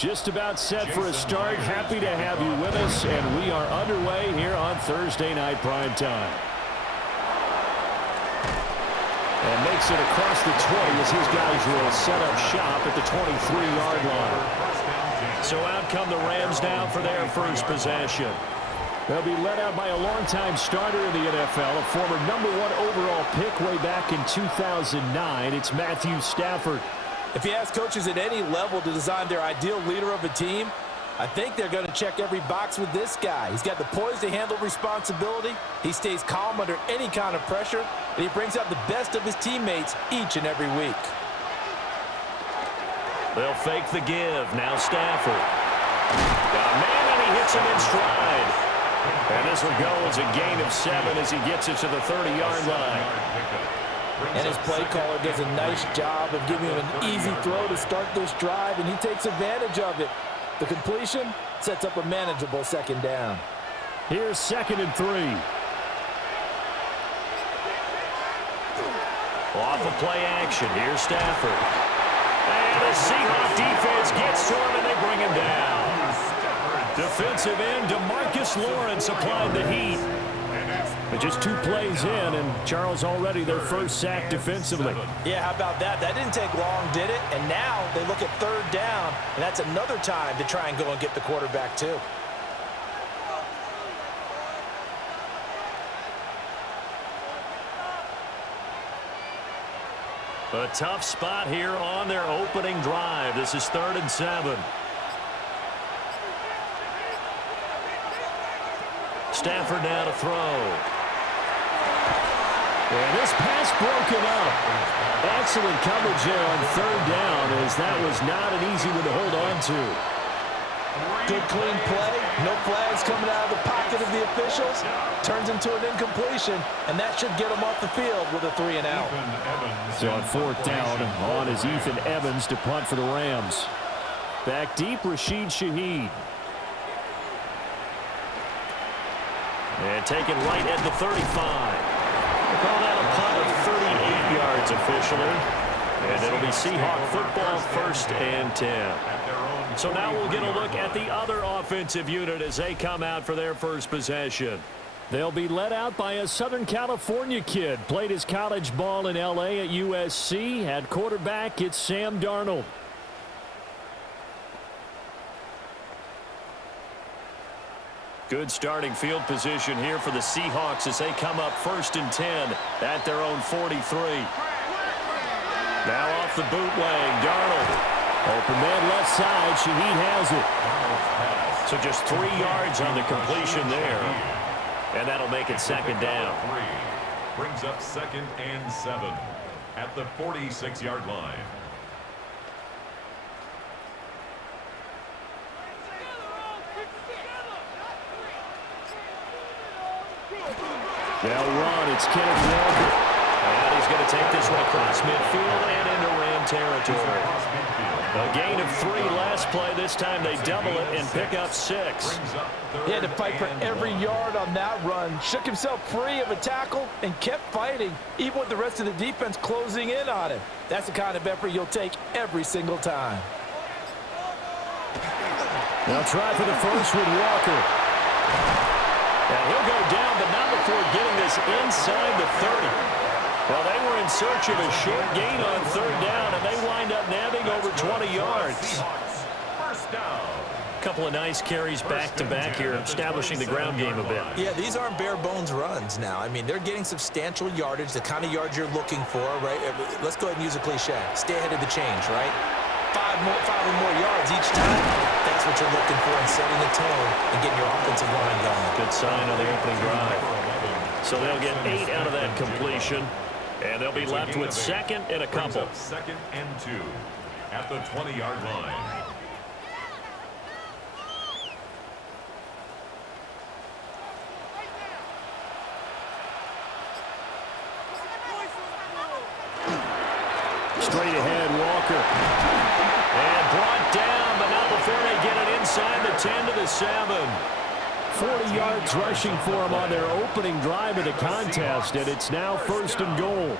Just about set for a start. Happy to have you with us, and we are underway here on Thursday Night Primetime. And makes it across the 20 as his guys will set up shop at the 23-yard line. So out come the Rams now for their first possession. They'll be led out by a longtime starter in the NFL, a former #1 overall pick way back in 2009. It's Matthew Stafford. If you ask coaches at any level to design their ideal leader of a team, I think they're going to check every box with this guy. He's got the poise to handle responsibility. He stays calm under any kind of pressure, and he brings out the best of his teammates each and every week. They'll fake the give. Now Stafford. Got a man, and he hits him in stride. And this will go as a gain of 7 as he gets it to the 30-yard line. And his play caller does a nice job of giving him an easy throw to start this drive, and he takes advantage of it. The completion sets up a manageable second down. Here's 2nd and 3. Off of play action. Here's Stafford. And the Seahawks defense gets to him, and they bring him down. Defensive end DeMarcus Lawrence applied the heat. But just 2 plays in, and Charles already their first sack defensively. Yeah, how about that? That didn't take long, did it? And now they look at 3rd down, and that's another time to try and go and get the quarterback too. A tough spot here on their opening drive. This is 3rd and 7. Stafford now to throw. And this pass broken up. Excellent coverage there on 3rd down, as that was not an easy one to hold on to. Good clean play. No flags coming out of the pocket of the officials. Turns into an incompletion, and that should get him off the field with a 3 and out. So on 4th down, on is Ethan Evans to punt for the Rams. Back deep, Rashid Shaheed. And taken right at the 35. We'll call that a punt of 38 yards officially. And it'll be Seahawk football, 1st and 10. So now we'll get a look at the other offensive unit as they come out for their first possession. They'll be led out by a Southern California kid. Played his college ball in L.A. at USC. At quarterback, it's Sam Darnold. Good starting field position here for the Seahawks as they come up 1st and 10 at their own 43. Now off the bootleg, Darnold. Open man left side, Shaheed has it. So just 3 yards on the completion there. And that'll make it 2nd down. Brings up 2nd and 7 at the 46-yard line. They'll run. It's Kenneth Walker. And he's going to take this one across midfield and into Ram territory. A gain of 3 last play. This time they double it and pick up 6. He had to fight for every yard on that run. Shook himself free of a tackle and kept fighting, even with the rest of the defense closing in on him. That's the kind of effort you'll take every single time. They'll try for the first with Walker. And he'll go down, but not before getting this inside the 30. Well, they were in search of a short gain on 3rd down, and they wind up nabbing over 20 yards. A couple of nice carries back-to-back here, establishing the ground game a bit. Yeah, these aren't bare-bones runs now. I mean, they're getting substantial yardage, the kind of yards you're looking for, right? Let's go ahead and use a cliche. Stay ahead of the change, right? 5 or more yards each time. That's what you're looking for in setting the tone and getting your offensive line going. Good sign on the opening drive. So they'll get 8 out of that completion, and they'll be left with 2nd and a couple. 2nd and 2 at the 20-yard line. Straight ahead, Walker. And brought down, but not before they get it inside the 10 to the 7. 40 yards rushing for him on their opening drive of the contest, and it's now 1st and goal.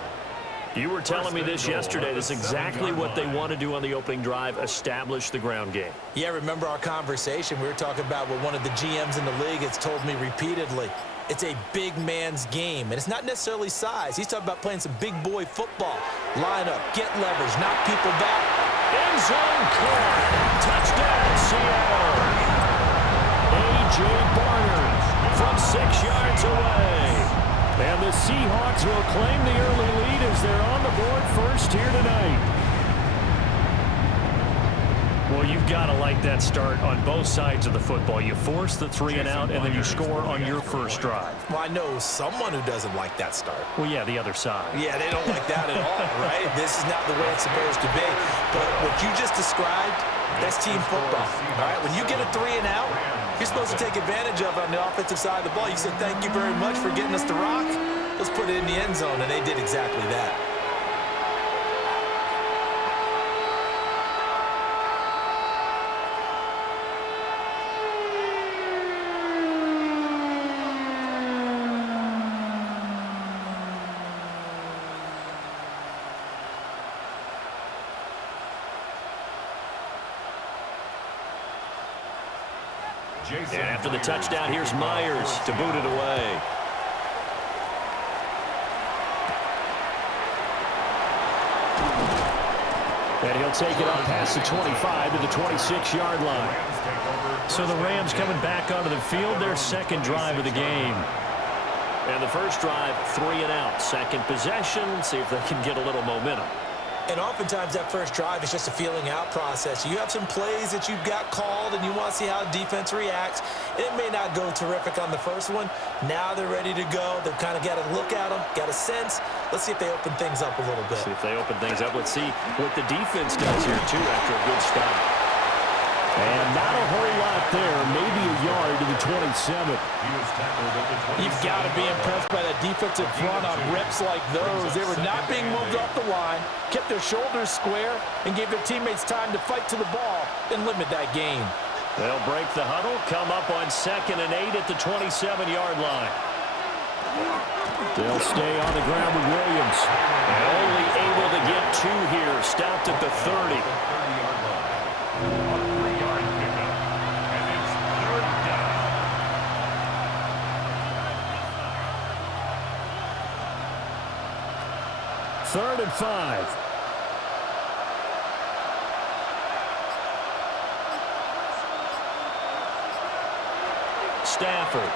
You were telling me this yesterday. This is exactly what they want to do on the opening drive, establish the ground game. Yeah, remember our conversation? We were talking about what one of the GMs in the league has told me repeatedly. It's a big man's game, and it's not necessarily size. He's talking about playing some big boy football. Line up, get leverage, knock people back. End zone caught. Touchdown, Seattle. A.J. Barner from 6 yards away. And the Seahawks will claim the early lead as they're on the board first here tonight. Well, you've got to like that start on both sides of the football. You force the 3 and out, and then you score on your first drive. Well, I know someone who doesn't like that start. Well, yeah, the other side. Yeah, they don't like that at all, right? This is not the way it's supposed to be. But what you just described, that's team football, all right? When you get a 3 and out, you're supposed to take advantage of it on the offensive side of the ball. You said, thank you very much for getting us the rock. Let's put it in the end zone, and they did exactly that. And after the touchdown, here's Myers to boot it away. And he'll take it up past the 25 to the 26-yard line. So the Rams coming back onto the field, their second drive of the game. And the first drive, 3 and out. Second possession, see if they can get a little momentum. And oftentimes that first drive is just a feeling out process. You have some plays that you've got called and you want to see how the defense reacts. It may not go terrific on the first one. Now they're ready to go. They've kind of got to look at them, got a sense. Let's see if they open things up a little bit. See if they open things up. Let's see what the defense does here, too, after a good start. And not a whole lot there, maybe a yard to the 27. You've got to be impressed by that defensive front on reps like those. They were not being moved off the line, kept their shoulders square, and gave their teammates time to fight to the ball and limit that gain. They'll break the huddle, come up on 2nd and 8 at the 27-yard line. They'll stay on the ground with Williams. And only able to get 2 here, stopped at the 30. Third and 5. Stafford.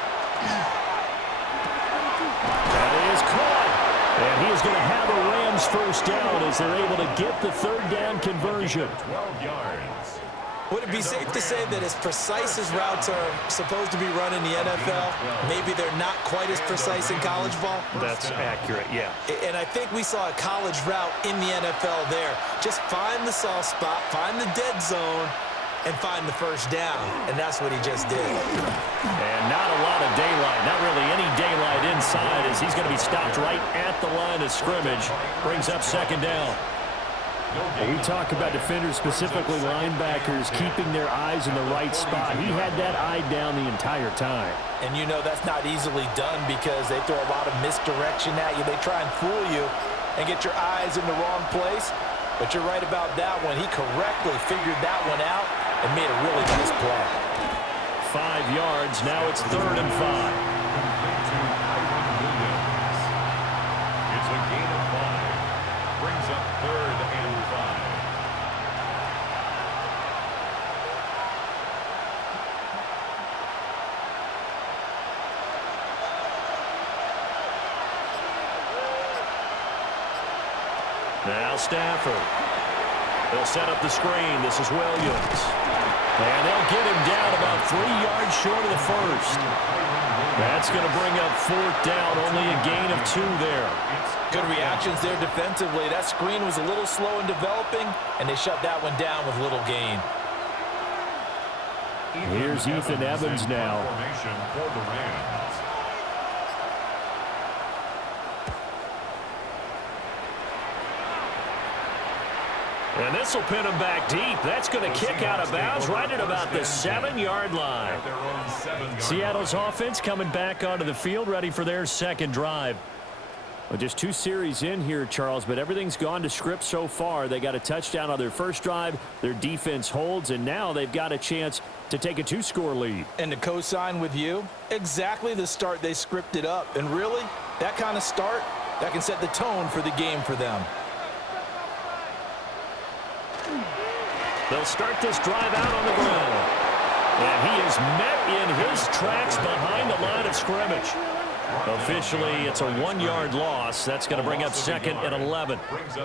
That is caught. And he is going to have a Rams first down as they're able to get the third down conversion. 12 yards. Would it be safe to say that as precise as routes are supposed to be run in the NFL, maybe they're not quite as precise in college ball? That's accurate, yeah. And I think we saw a college route in the NFL there. Just find the soft spot, find the dead zone, and find the first down. And that's what he just did. And not a lot of daylight, not really any daylight inside as he's going to be stopped right at the line of scrimmage. Brings up 2nd down. We talk about defenders, specifically linebackers, keeping their eyes in the right spot. He had that eye down the entire time. And you know that's not easily done because they throw a lot of misdirection at you. They try and fool you and get your eyes in the wrong place. But you're right about that one. He correctly figured that one out and made a really nice play. 5 yards. Now it's 3rd and 5. It's a gain of 5. Brings up 3rd and 5. Now Stafford. They'll set up the screen. This is Williams. And they'll get him down about 3 yards short of the first. That's going to bring up 4th down. Only a gain of 2 there. Good reactions there defensively. That screen was a little slow in developing, and they shut that one down with little gain. Here's Ethan Evans now. Formation for the Rams. And this will pin him back deep. That's going to kick out of bounds right at about the 7-yard line. At their own 7-yard Seattle's offense coming back onto the field, ready for their second drive. Well, just 2 series in here, Charles, but everything's gone to script so far. They got a touchdown on their first drive. Their defense holds, and now they've got a chance to take a 2-score lead. And to co-sign with you, exactly the start they scripted up. And really, that kind of start, that can set the tone for the game for them. They'll start this drive out on the ground. And he is met in his tracks behind the line of scrimmage. Officially, it's a 1-yard loss. That's going to bring up 2nd and 11.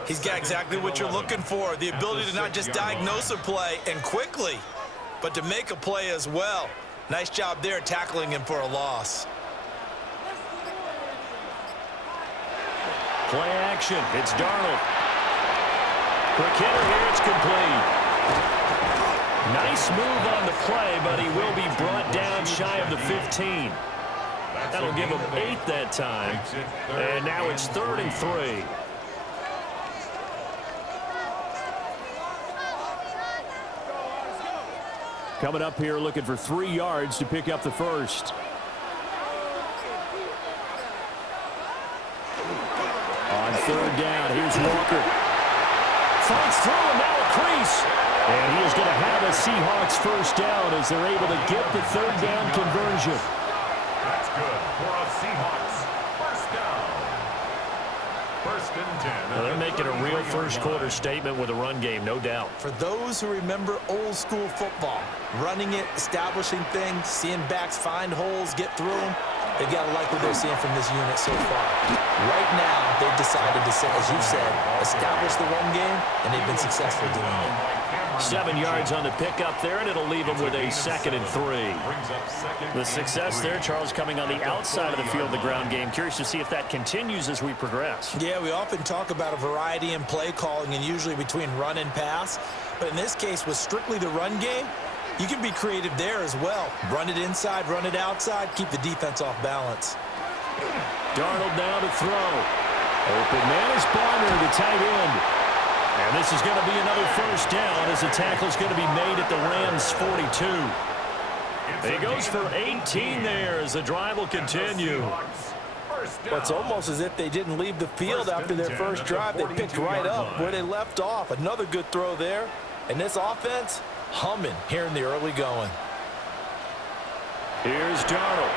He's got exactly what you're looking for, the ability to not just diagnose a play and quickly, but to make a play as well. Nice job there tackling him for a loss. Play action. It's Darnold. Quick hitter here. It's complete. Nice move on the play, but he will be brought down shy of the 15. That'll give him 8 that time. And now it's 3rd and 3. Coming up here looking for 3 yards to pick up the first. On 3rd down, here's Walker. Fights through and now a crease. And he is going to have a Seahawks first down as they're able to get the 3rd down conversion. That's good for a Seahawks first down. 1st and 10. Well, they're making a real first-quarter statement with a run game, no doubt. For those who remember old-school football, running it, establishing things, seeing backs find holes, get through them, they've got to like what they're seeing from this unit so far. Right now, they've decided to, as you've said, establish the run game, and they've been successful doing it. 7 yards on the pickup there, and it'll leave him with a 2nd and 3. The success there, Charles, coming on the outside of the field, the ground game. Curious to see if that continues as we progress. Yeah, we often talk about a variety in play calling and usually between run and pass. But in this case, with strictly the run game, you can be creative there as well. Run it inside, run it outside, keep the defense off balance. Darnold now to throw. Open man is Bonner, the tight end. And this is going to be another first down as the tackle's going to be made at the Rams' 42. He goes for 18 there as the drive will continue. It's almost as if they didn't leave the field after their first drive. They picked right up where they left off. Another good throw there. And this offense, humming here in the early going. Here's Darnold.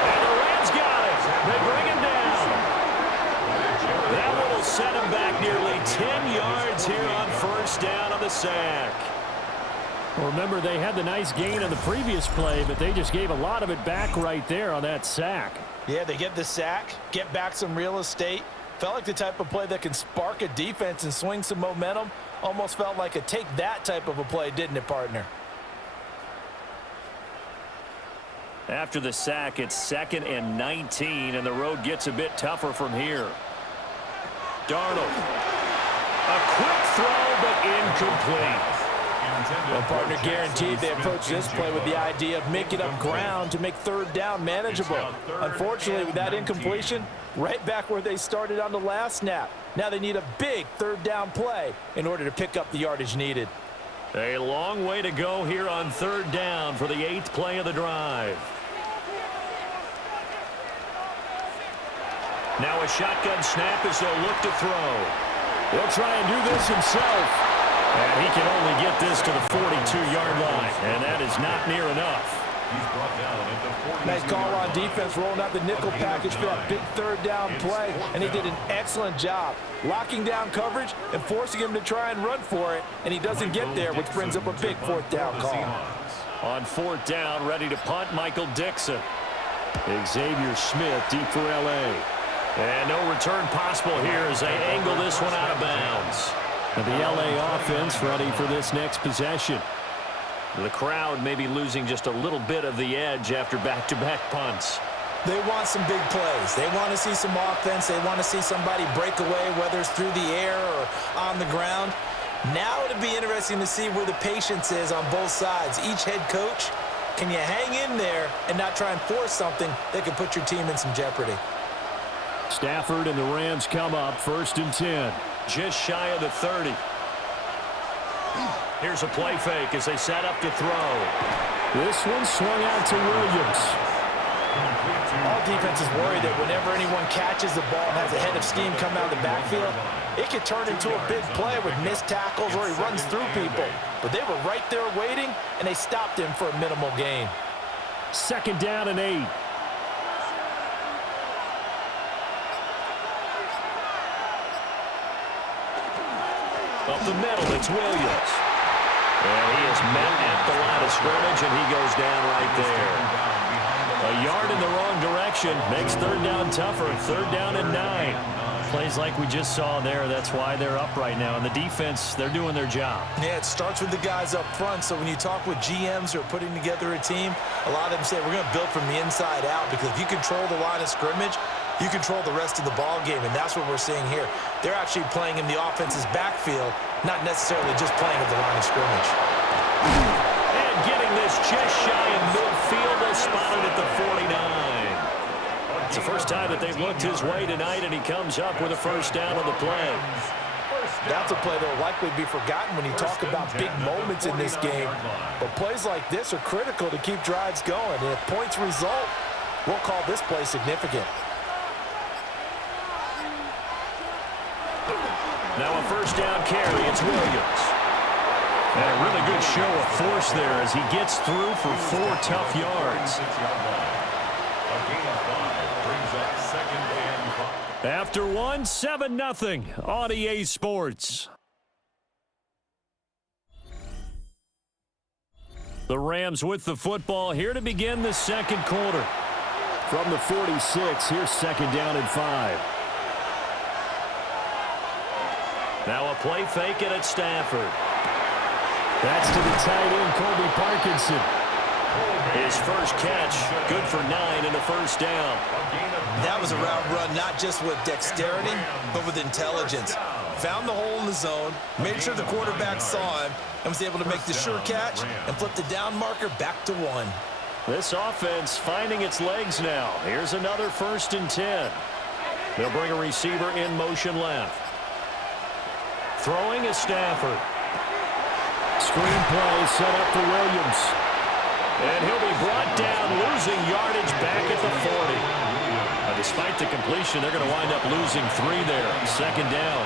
And the Rams got it. They bring him down. That one will set him back nearly 10 yards here on first down on the sack. Well, remember, they had the nice gain on the previous play, but they just gave a lot of it back right there on that sack. Yeah, they get the sack, get back some real estate. Felt like the type of play that can spark a defense and swing some momentum. Almost felt like a take that type of a play, didn't it, partner? After the sack, it's 2nd and 19, and the road gets a bit tougher from here. Darnold. A quick throw, but incomplete. Well, partner, guaranteed they approach this play with the idea of making up ground to make 3rd down manageable. Unfortunately, with that incompletion, right back where they started on the last snap. Now they need a big 3rd down play in order to pick up the yardage needed. A long way to go here on 3rd down for the 8th play of the drive. Now a shotgun snap as they'll look to throw. He'll try and do this himself. And he can only get this to the 42-yard line. And that is not near enough. He's brought down at the 42. Nice call on defense, rolling out the nickel package for that big 3rd down play. And he did an excellent job locking down coverage and forcing him to try and run for it. And he doesn't get there, which brings up a big 4th down call. On 4th down, ready to punt, Michael Dixon. Xavier Smith deep for L.A. And no return possible here as they angle this one out of bounds. And the L.A. offense ready for this next possession. The crowd may be losing just a little bit of the edge after back-to-back punts. They want some big plays. They want to see some offense. They want to see somebody break away, whether it's through the air or on the ground. Now it'll be interesting to see where the patience is on both sides. Each head coach, can you hang in there and not try and force something that could put your team in some jeopardy? Stafford and the Rams come up 1st and 10. Just shy of the 30. Here's a play fake as they set up to throw. This one swung out to Williams. Complete to All defenses worry that whenever anyone catches the ball and has a head of steam come out of the backfield, it could turn into a big play with missed tackles or he runs through people. But they were right there waiting, and they stopped him for a minimal gain. 2nd down and 8. Up the middle, it's Williams. And he is met at the line of scrimmage, and he goes down right there. A yard in the wrong direction makes 3rd down tougher. 3rd down and 9. Plays like we just saw there. That's why they're up right now. And the defense, they're doing their job. Yeah, it starts with the guys up front. So when you talk with GMs who are putting together a team, a lot of them say we're going to build from the inside out, because if you control the line of scrimmage, you control the rest of the ball game, and that's what we're seeing here. They're actually playing in the offense's backfield, not necessarily just playing at the line of scrimmage. And getting this just shy of midfield, they spotted at the 49. It's the first time that they've looked his way tonight, and he comes up with a 1st down on the play. That's a play that will likely be forgotten when you talk about big moments in this game. But plays like this are critical to keep drives going, and if points result, we'll call this play significant. Now a 1st down carry, it's Williams. And a really good show of force there as he gets through for 4 tough yards. After 1, 7-0 on EA Sports. The Rams with the football here to begin the 2nd quarter. From the 46, here's 2nd down and 5. Now a play fake it at Stafford. That's to the tight end, Colby Parkinson. His first catch, good for 9 and a 1st down. That was a route run not just with dexterity, but with intelligence. Found the hole in the zone, made sure the quarterback saw him, and was able to make the sure catch and flip the down marker back to 1. This offense finding its legs now. Here's another 1st and 10. They'll bring a receiver in motion left. Throwing is Stafford. Screenplay set up for Williams. And he'll be brought down, losing yardage back at the 40. Despite the completion, they're going to wind up losing 3 there. 2nd down.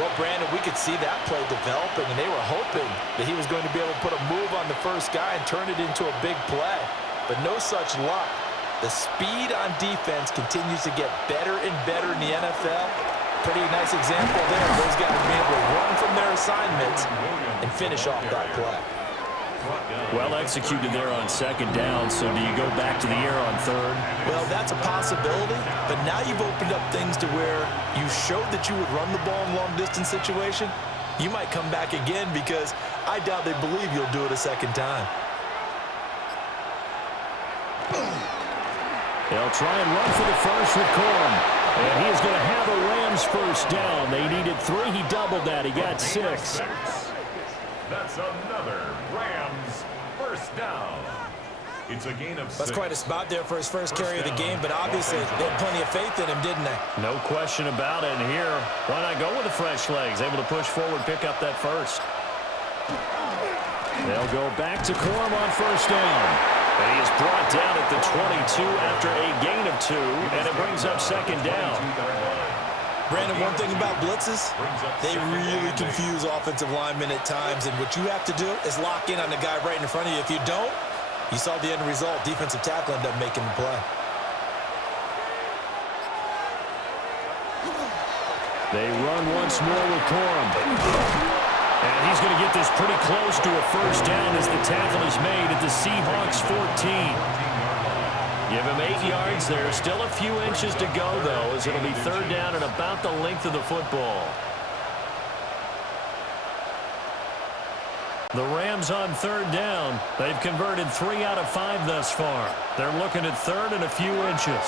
Well, Brandon, we could see that play developing, and they were hoping that he was going to be able to put a move on the first guy and turn it into a big play. But no such luck. The speed on defense continues to get better and better in the NFL. Pretty nice example there. Those guys being able to run from their assignments and finish off that play. Well executed there on 2nd down, so do you go back to the air on 3rd? Well, that's a possibility, but now you've opened up things to where you showed that you would run the ball in long-distance situation. You might come back again, because I doubt they believe you'll do it a 2nd time. They'll try and run for the 1st with Corum. And he is going to have a Rams 1st down. They needed 3. He doubled that. He got 6. That's another Rams 1st down. It's a gain of 6. That's quite a spot there for his first carry of the game, but obviously they had plenty of faith in him, didn't they? No question about it. And here, why not go with the fresh legs? Able to push forward, pick up that 1st. They'll go back to Corum on 1st down. And he is brought down at the 22 after a gain of 2, and it brings up 2nd down. Brandon, one thing about blitzes, they really confuse offensive linemen at times, and what you have to do is lock in on the guy right in front of you. If you don't, you saw the end result. Defensive tackle ended up making the play. They run once more with Corum. And he's going to get this pretty close to a 1st down as the tackle is made at the Seahawks 14. Give him 8 yards there. Still a few inches to go, though, as it'll be 3rd down and about the length of the football. The Rams on 3rd down. They've converted 3 out of 5 thus far. They're looking at 3rd and a few inches.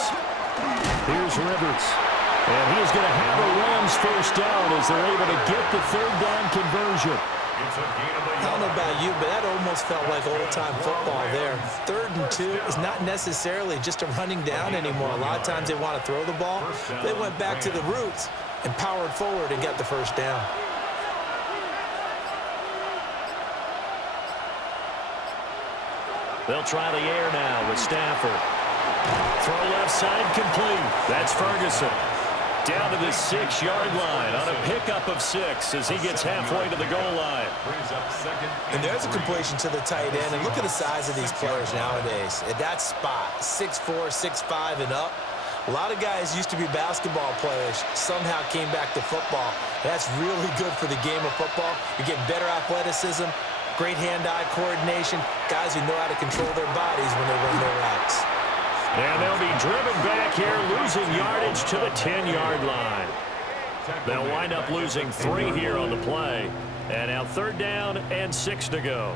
Here's Rivers. And he is going to have a Rams 1st down as they're able to get the 3rd down conversion. I don't know about you, but that almost felt like old-time football there. 3rd and 2 is not necessarily just a running down anymore. A lot of times they want to throw the ball. They went back to the roots and powered forward and got the 1st down. They'll try the air now with Stafford. Throw left side complete. That's Ferguson. Down to the 6-yard line on a pickup of 6 as he gets halfway to the goal line. And there's a completion to the tight end. And look at the size of these players nowadays. At that spot, 6'4", 6'5", and up. A lot of guys used to be basketball players, somehow came back to football. That's really good for the game of football. You're getting better athleticism, great hand-eye coordination, guys who know how to control their bodies when they run their routes. And they'll be driven back here, losing yardage to the 10-yard line. They'll wind up losing 3 here on the play. And now 3rd down and 6 to go.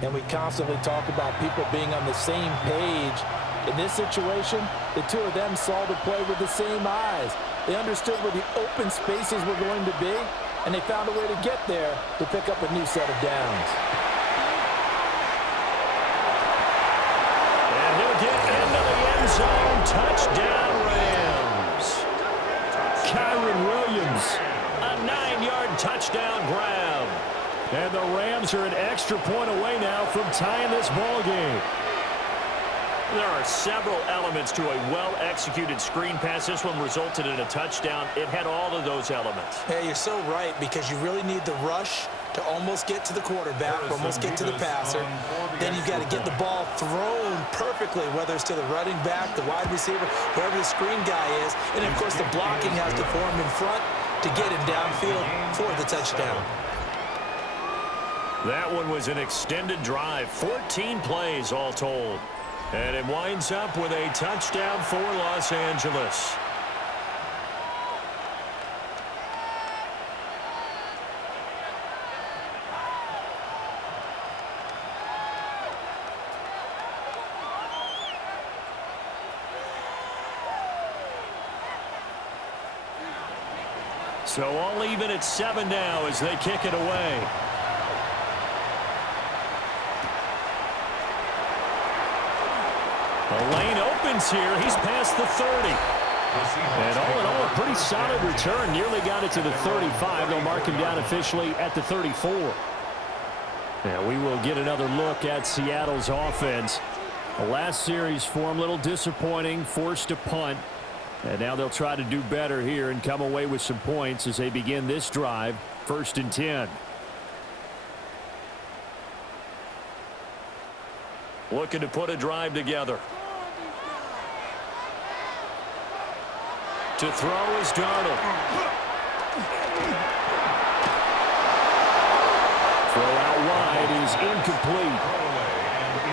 And we constantly talk about people being on the same page. In this situation, the two of them saw the play with the same eyes. They understood where the open spaces were going to be, and they found a way to get there to pick up a new set of downs. And he'll get into the end zone. Touchdown, Rams. Kyron Williams. A 9-yard touchdown grab. And the Rams are an extra point away now from tying this ball game. There are several elements to a well-executed screen pass. This one resulted in a touchdown. It had all of those elements. Hey, you're so right, because you really need the rush to almost get to the quarterback, almost get to the passer. Then you've got to get the ball thrown perfectly, whether it's to the running back, the wide receiver, whoever the screen guy is. And, of course, the blocking has to form in front to get him downfield for the touchdown. That one was an extended drive, 14 plays all told. And it winds up with a touchdown for Los Angeles. So all even at 7 now as they kick it away. The lane opens here. He's past the 30. And all in all, a pretty solid return. Nearly got it to the 35. They'll mark him down officially at the 34. Now we will get another look at Seattle's offense. The last series for him, a little disappointing, forced to punt. And now they'll try to do better here and come away with some points as they begin this drive, 1st and 10. Looking to put a drive together. To throw is Darnold. Throw out wide is incomplete.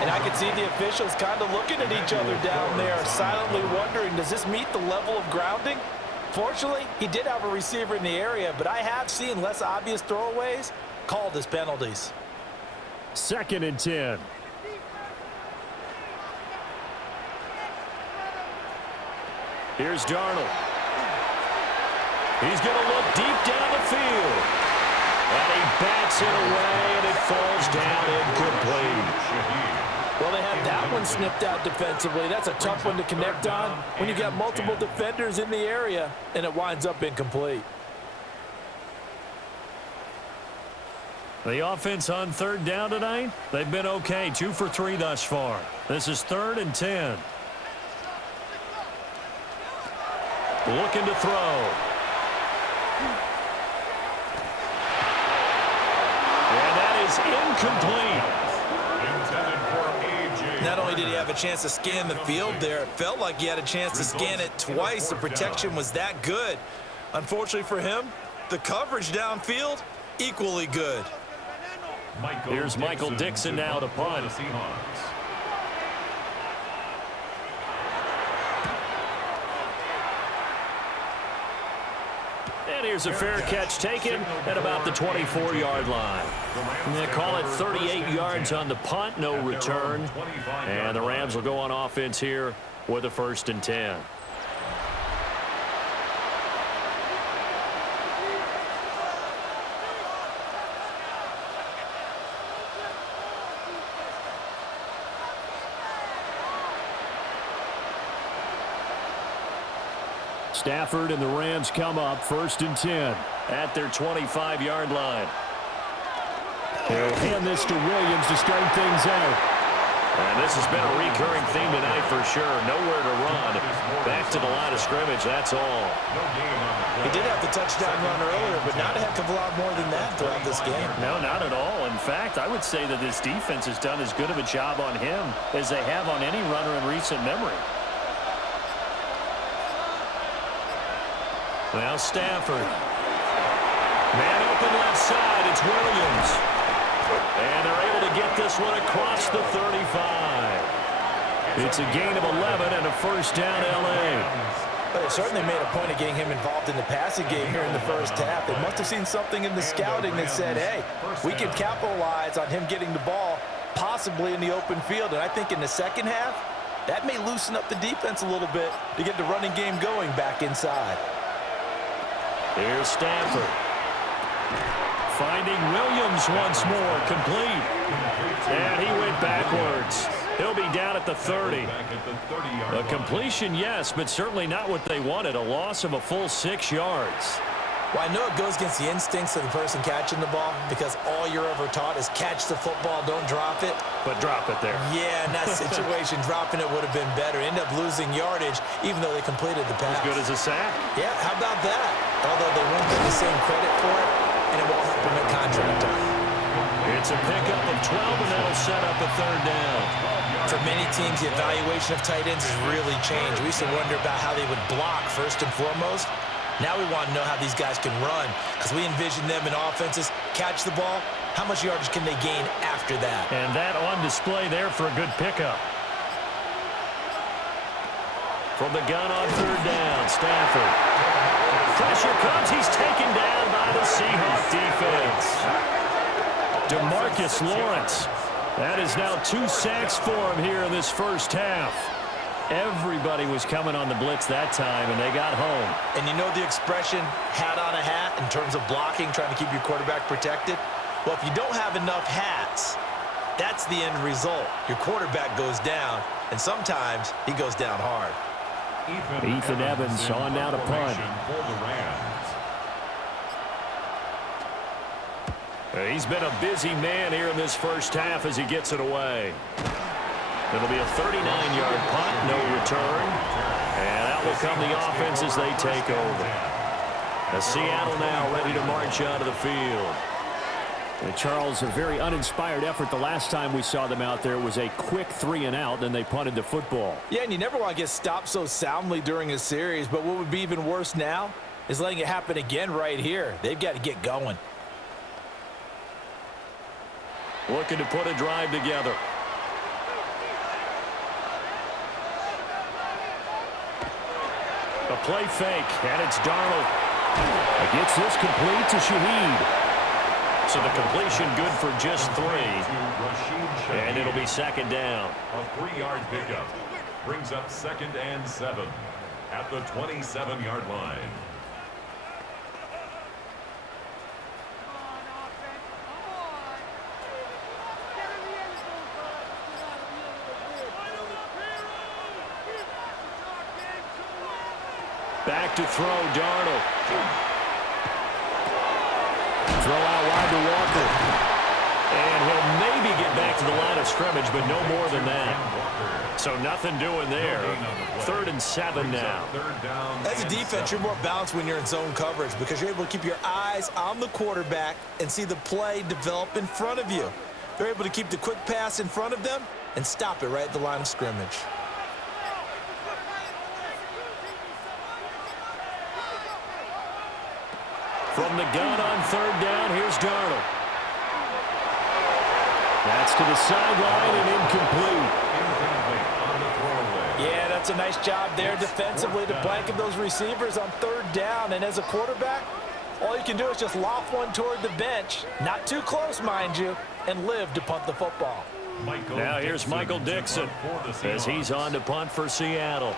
And I can see the officials kind of looking at each other down there, silently wondering, does this meet the level of grounding? Fortunately, he did have a receiver in the area, but I have seen less obvious throwaways called as penalties. 2nd and 10. Here's Darnold. He's going to look deep down the field. And he bats it away, and it falls down incomplete. Well, they had that one snipped out defensively. That's a tough one to connect on when you got multiple defenders in the area, and it winds up incomplete. The offense on 3rd down tonight, they've been okay. 2 for 3 thus far. This is 3rd and 10. Looking to throw. And that is incomplete. Not only did he have a chance to scan the field there, it felt like he had a chance to scan it twice. The protection was that good. Unfortunately for him, the coverage downfield, equally good. Here's Michael Dixon now to punt. And here's a fair catch taken at about the 24-yard line. And they call it 38 yards on the punt, no return. And the Rams will go on offense here with a 1st and 10. Stafford and the Rams come up 1st and 10. At their 25-yard line. They'll hand this to Williams to start things out. And this has been a recurring theme tonight for sure. Nowhere to run. Back to the line of scrimmage, that's all. He did have the touchdown run earlier, but not a heck of a lot more than that throughout this game. No, not at all. In fact, I would say that this defense has done as good of a job on him as they have on any runner in recent memory. Now Stafford. Man open left side, it's Williams. And they're able to get this one across the 35. It's a gain of 11 and a first down, L.A. But they certainly made a point of getting him involved in the passing game here in the first half. They must have seen something in the scouting that said, hey, we can capitalize on him getting the ball possibly in the open field. And I think in the second half, that may loosen up the defense a little bit to get the running game going back inside. Here's Stafford. Finding Williams once more, complete. And he went backwards. He'll be down at the 30. A completion, yes, but certainly not what they wanted. A loss of a full 6 yards. Well, I know it goes against the instincts of the person catching the ball because all you're ever taught is catch the football, don't drop it. But drop it there. Yeah, in that situation, dropping it would have been better. End up losing yardage, even though they completed the pass. As good as a sack. Yeah, how about that? Although they won't get the same credit for it, and it won't help them at contract time. It's a pickup of 12, and that'll set up a third down. For many teams, the evaluation of tight ends has really changed. We used to wonder about how they would block first and foremost. Now we want to know how these guys can run because we envision them in offenses, catch the ball, how much yardage can they gain after that? And that on display there for a good pickup. From the gun on third down, Stafford. Pressure comes, he's taken down by the Seahawks defense. DeMarcus Lawrence. That is now 2 sacks for him here in this first half. Everybody was coming on the blitz that time, and they got home. And you know the expression, hat on a hat, in terms of blocking, trying to keep your quarterback protected? Well, if you don't have enough hats, that's the end result. Your quarterback goes down, and sometimes he goes down hard. Ethan Evans on now to punt. He's been a busy man here in this first half as he gets it away. It'll be a 39-yard punt, no return. And out will come the offense as they take over. Seattle now ready to march out of the field. And Charles, a very uninspired effort the last time we saw them out there. Was a quick 3-and-out, then they punted the football. Yeah, and you never want to get stopped so soundly during a series, but what would be even worse now is letting it happen again right here. They've got to get going. Looking to put a drive together. A play fake, and it's Darnold. Gets this complete to Shaheed. So the completion good for just 3. And it'll be second down. A 3-yard pickup brings up 2nd and 7 at the 27-yard line. Back to throw, Darnold. Throw out wide to Walker. And he'll maybe get back to the line of scrimmage, but no more than that. So nothing doing there. 3rd and 7 now. As a defense, you're more balanced when you're in zone coverage because you're able to keep your eyes on the quarterback and see the play develop in front of you. They're able to keep the quick pass in front of them and stop it right at the line of scrimmage. From the gun on 3rd down, here's Darnold. That's to the sideline and incomplete. Yeah, that's a nice job there defensively to blanket those receivers on 3rd down. And as a quarterback, all you can do is just loft one toward the bench, not too close, mind you, and live to punt the football. Now here's Michael Dixon as he's on to punt for Seattle.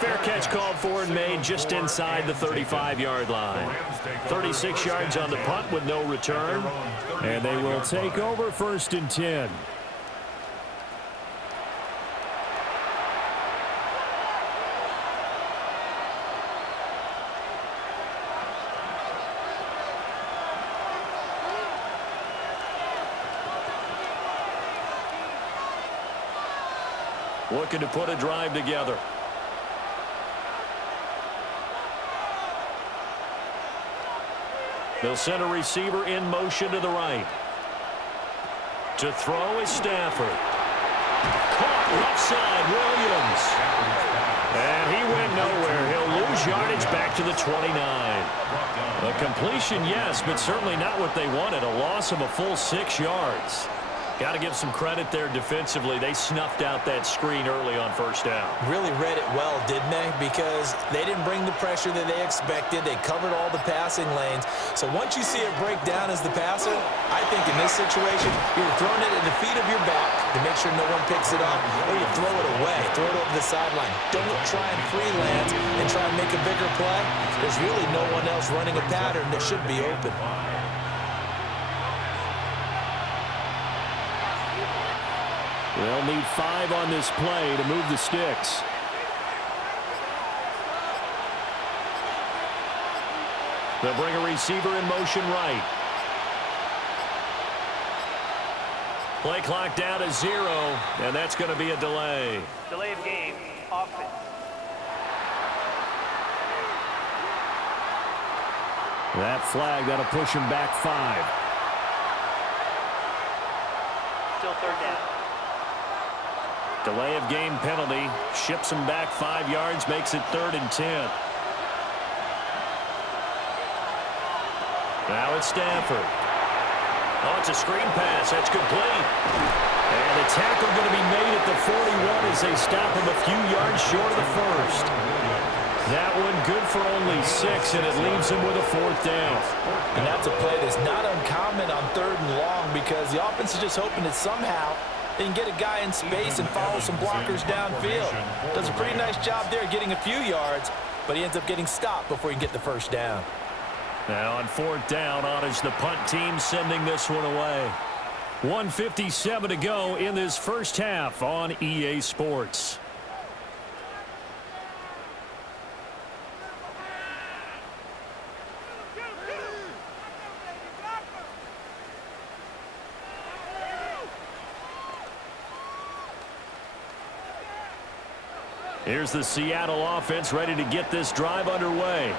Fair catch called for and made just inside the 35-yard line. 36 yards on the punt with no return. And they will take over 1st and 10. looking to put a drive together. They'll send a receiver in motion to the right. To throw is Stafford. Caught left side, Williams. And he went nowhere. He'll lose yardage back to the 29. A completion, yes, but certainly not what they wanted. A loss of a full 6 yards. Got to give some credit there defensively. They snuffed out that screen early on first down. Really read it well, didn't they? Because they didn't bring the pressure that they expected. They covered all the passing lanes. So once you see it break down as the passer, I think in this situation, you're throwing it at the feet of your back to make sure no one picks it up, or you throw it away, throw it over the sideline. Don't try and freelance and try and make a bigger play. There's really no one else running a pattern that should be open. They'll need 5 on this play to move the sticks. They'll bring a receiver in motion right. Play clock down to 0, and that's going to be a delay. Delay of game, offense. That flag, that'll push him back 5. Still third down. Delay of game penalty. Ships him back 5 yards, makes it 3rd and 10. Now it's Stafford. Oh, it's a screen pass. That's complete. And the tackle going to be made at the 41 as they stop him a few yards short of the first. That one good for only 6, and it leaves him with a 4th down. And that's a play that's not uncommon on 3rd and long because the offense is just hoping that somehow they can get a guy in space and follow some blockers downfield. Does a pretty nice job there getting a few yards, but he ends up getting stopped before he can get the first down. Now on 4th down, on is the punt team sending this one away. 1:57 to go in this first half on EA Sports. Here's the Seattle offense ready to get this drive underway.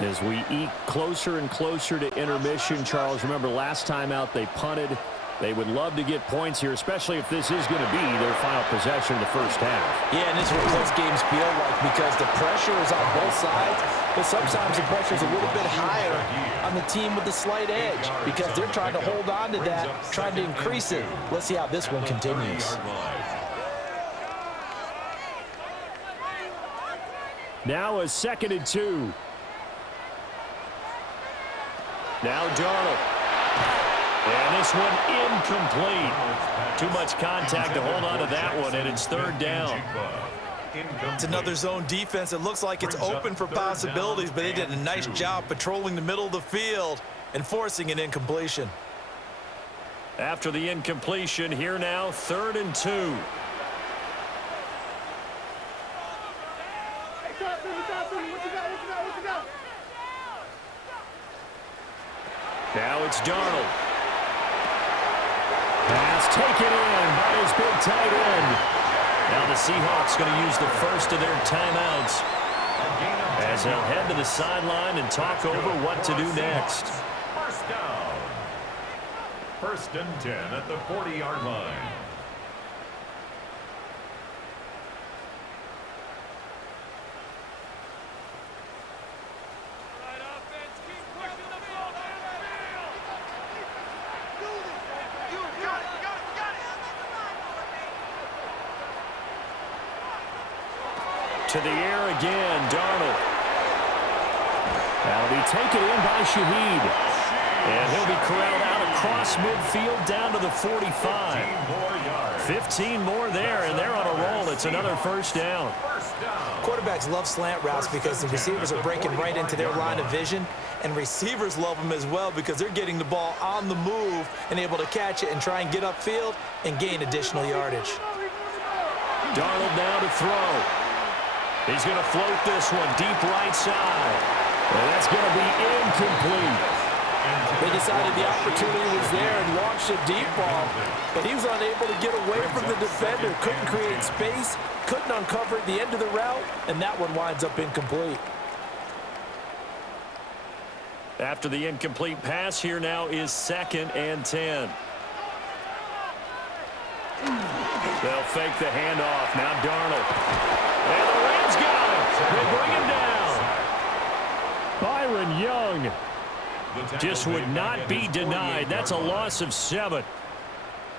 As we eke closer and closer to intermission, Charles, remember last time out they punted. They would love to get points here, especially if this is going to be their final possession of the first half. Yeah, and this is what close games feel like because the pressure is on both sides, but sometimes the pressure is a little bit higher on the team with the slight edge because they're trying to hold on to that, trying to increase it. Let's see how this one continues. Now a 2nd and 2. Now Darnold. And this one incomplete. Too much contact to hold on to that one, and it's 3rd down. It's another zone defense. It looks like it's open for possibilities, but they did a nice job patrolling the middle of the field and forcing an incompletion. After the incompletion, here now, 3rd and 2. Now it's Darnold. Pass taken in by his big tight end. Now the Seahawks going to use the first of their timeouts as they'll head to the sideline and talk over what to do next. First down. 1st and 10 at the 40-yard line. To the air again, Darnold. That'll be taken in by Shaheed. And he'll be corralled out across midfield down to the 45. 15 more there, and they're on a roll. It's another first down. Quarterbacks love slant routes because the receivers are breaking right into their line of vision, and receivers love them as well because they're getting the ball on the move and able to catch it and try and get upfield and gain additional yardage. Darnold now to throw. He's going to float this one deep right side. And that's going to be incomplete. They decided the opportunity was there and launched a deep ball, but he was unable to get away from the defender, couldn't create space, couldn't uncover at the end of the route, and that one winds up incomplete. After the incomplete pass, here now is 2nd and 10. They'll fake the handoff. Now Darnold. And the Rams got him. They bring him down. Byron Young just would not be denied. That's a loss of 7.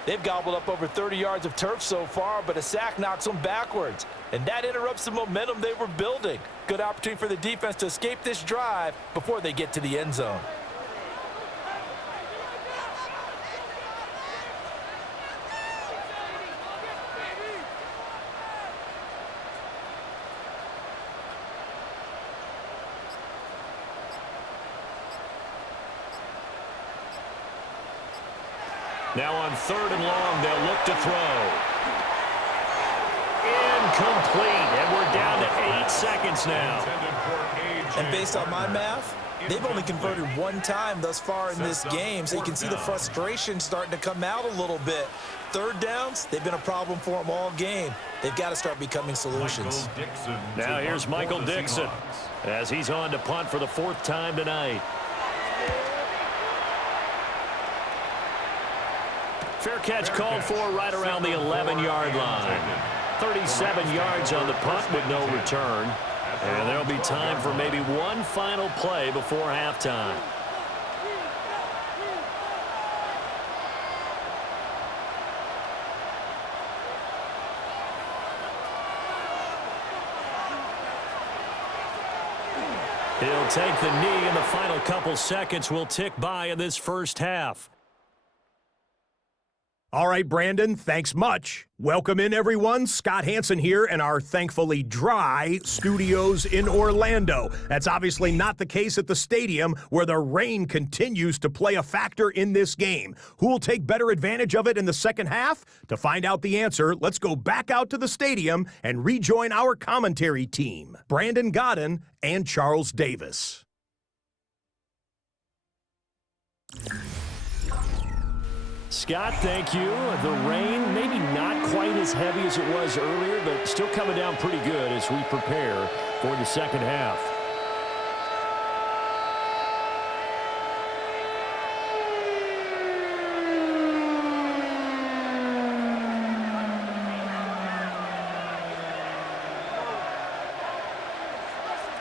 They've gobbled up over 30 yards of turf so far, but a sack knocks them backwards. And that interrupts the momentum they were building. Good opportunity for the defense to escape this drive before they get to the end zone. Now on 3rd and long, they'll look to throw. Incomplete, and we're down to 8 seconds now. And based on my math, they've only converted 1 time thus far in this game, so you can see the frustration starting to come out a little bit. 3rd downs, they've been a problem for them all game. They've got to start becoming solutions. Now here's Michael Dixon as he's on to punt for the 4th time tonight. Fair catch called for right around the 11-yard line. 37 yards on the punt with no return. And there'll be time for maybe one final play before halftime. He'll take the knee, and the final couple seconds will tick by in this first half. All right, Brandon, thanks much. Welcome in, everyone. Scott Hansen here in our thankfully dry studios in Orlando. That's obviously not the case at the stadium, where the rain continues to play a factor in this game. Who will take better advantage of it in the second half? To find out the answer, let's go back out to the stadium and rejoin our commentary team, Brandon Godden and Charles Davis. Scott, thank you. The rain, maybe not quite as heavy as it was earlier, but still coming down pretty good as we prepare for the second half.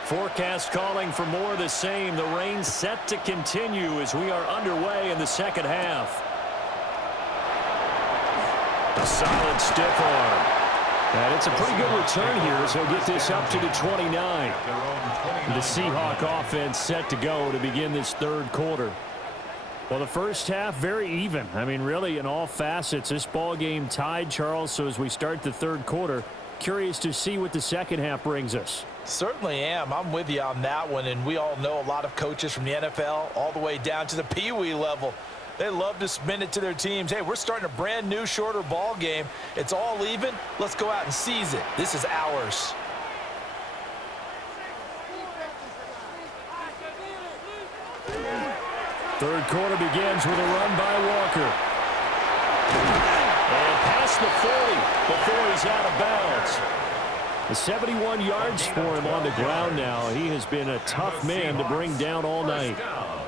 Forecast calling for more of the same. The rain set to continue as we are underway in the second half. A solid stiff arm. And it's a pretty good return here, so he'll get this up to the 29. The Seahawk offense set to go to begin this third quarter. Well, the first half, very even. I mean, really, in all facets, this ball game tied, Charles. So as we start the third quarter, curious to see what the second half brings us. Certainly am. I'm with you on that one, and we all know a lot of coaches from the NFL all the way down to the Pee Wee level. They love to spin it to their teams. Hey, we're starting a brand new, shorter ball game. It's all even. Let's go out and seize it. This is ours. Third quarter begins with a run by Walker. And past the 40 before he's out of bounds. The 71 yards for him on the ground now. He has been a tough man to bring down all night.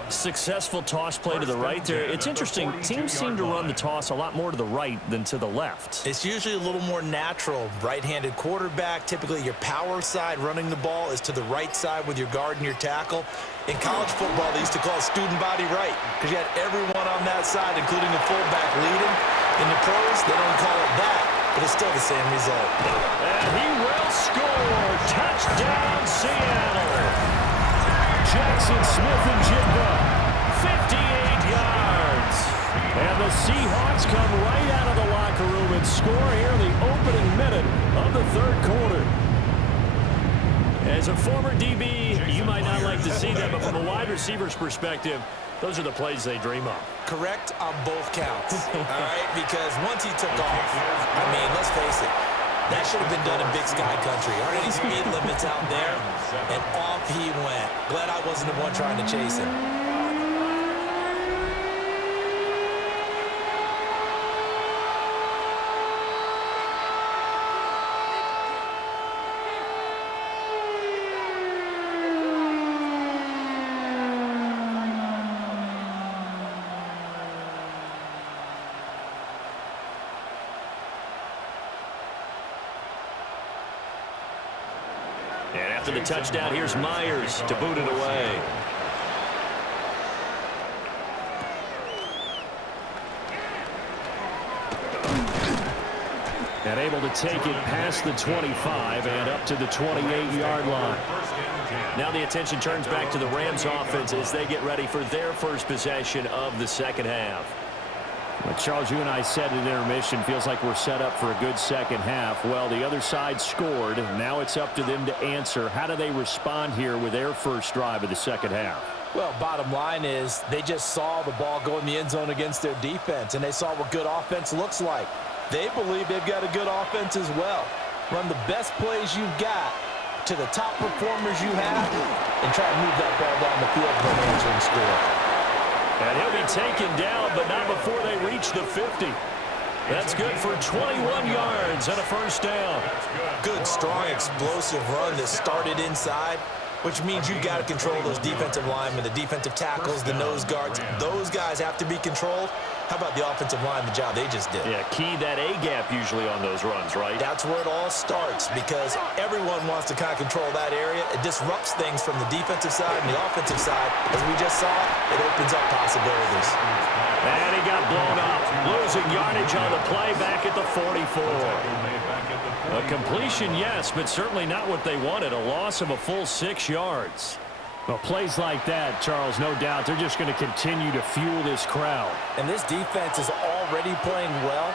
Successful toss play to the right there. It's interesting. Teams seem to run the toss a lot more to the right than to the left. It's usually a little more natural. Right-handed quarterback, typically your power side running the ball is to the right side with your guard and your tackle. In college football, they used to call it student body right because you had everyone on that side, including the fullback leading. In the pros, they don't call it that, but it's still the same result. And he will score. Touchdown, Seattle. Jackson Smith and Jigba, 58 yards. And the Seahawks come right out of the locker room and score here in the opening minute of the third quarter. As a former DB, you might not like to see that, but from a wide receiver's perspective, those are the plays they dream of. Correct on both counts, all right? Because once he took off, I mean, let's face it, that should have been done in Big Sky Country. Aren't any speed limits out there? And off he went. Glad I wasn't the one trying to chase him. And after the touchdown, here's Myers to boot it away. And able to take it past the 25 and up to the 28-yard line. Now the attention turns back to the Rams offense as they get ready for their first possession of the second half. Well, Charles, you and I said at intermission, feels like we're set up for a good second half. Well, the other side scored. Now it's up to them to answer. How do they respond here with their first drive of the second half? Well, bottom line is they just saw the ball go in the end zone against their defense, and they saw what good offense looks like. They believe they've got a good offense as well. Run the best plays you've got to the top performers you have and try to move that ball down the field for an answering score. And he'll be taken down, but not before they reach the 50. That's good for 21 yards and a first down. Good, strong, explosive run that started inside, which means you've got to control those defensive linemen, the defensive tackles, the nose guards. Those guys have to be controlled. How about the offensive line, the job they just did? Yeah, key that A-gap usually on those runs, right? That's where it all starts because everyone wants to kind of control that area. It disrupts things from the defensive side and the offensive side. As we just saw, it opens up possibilities. And he got blown up, losing yardage on the play back at the 44. A completion, yes, but certainly not what they wanted. A loss of a full 6 yards. Well, plays like that, Charles, no doubt, they're just going to continue to fuel this crowd. And this defense is already playing well,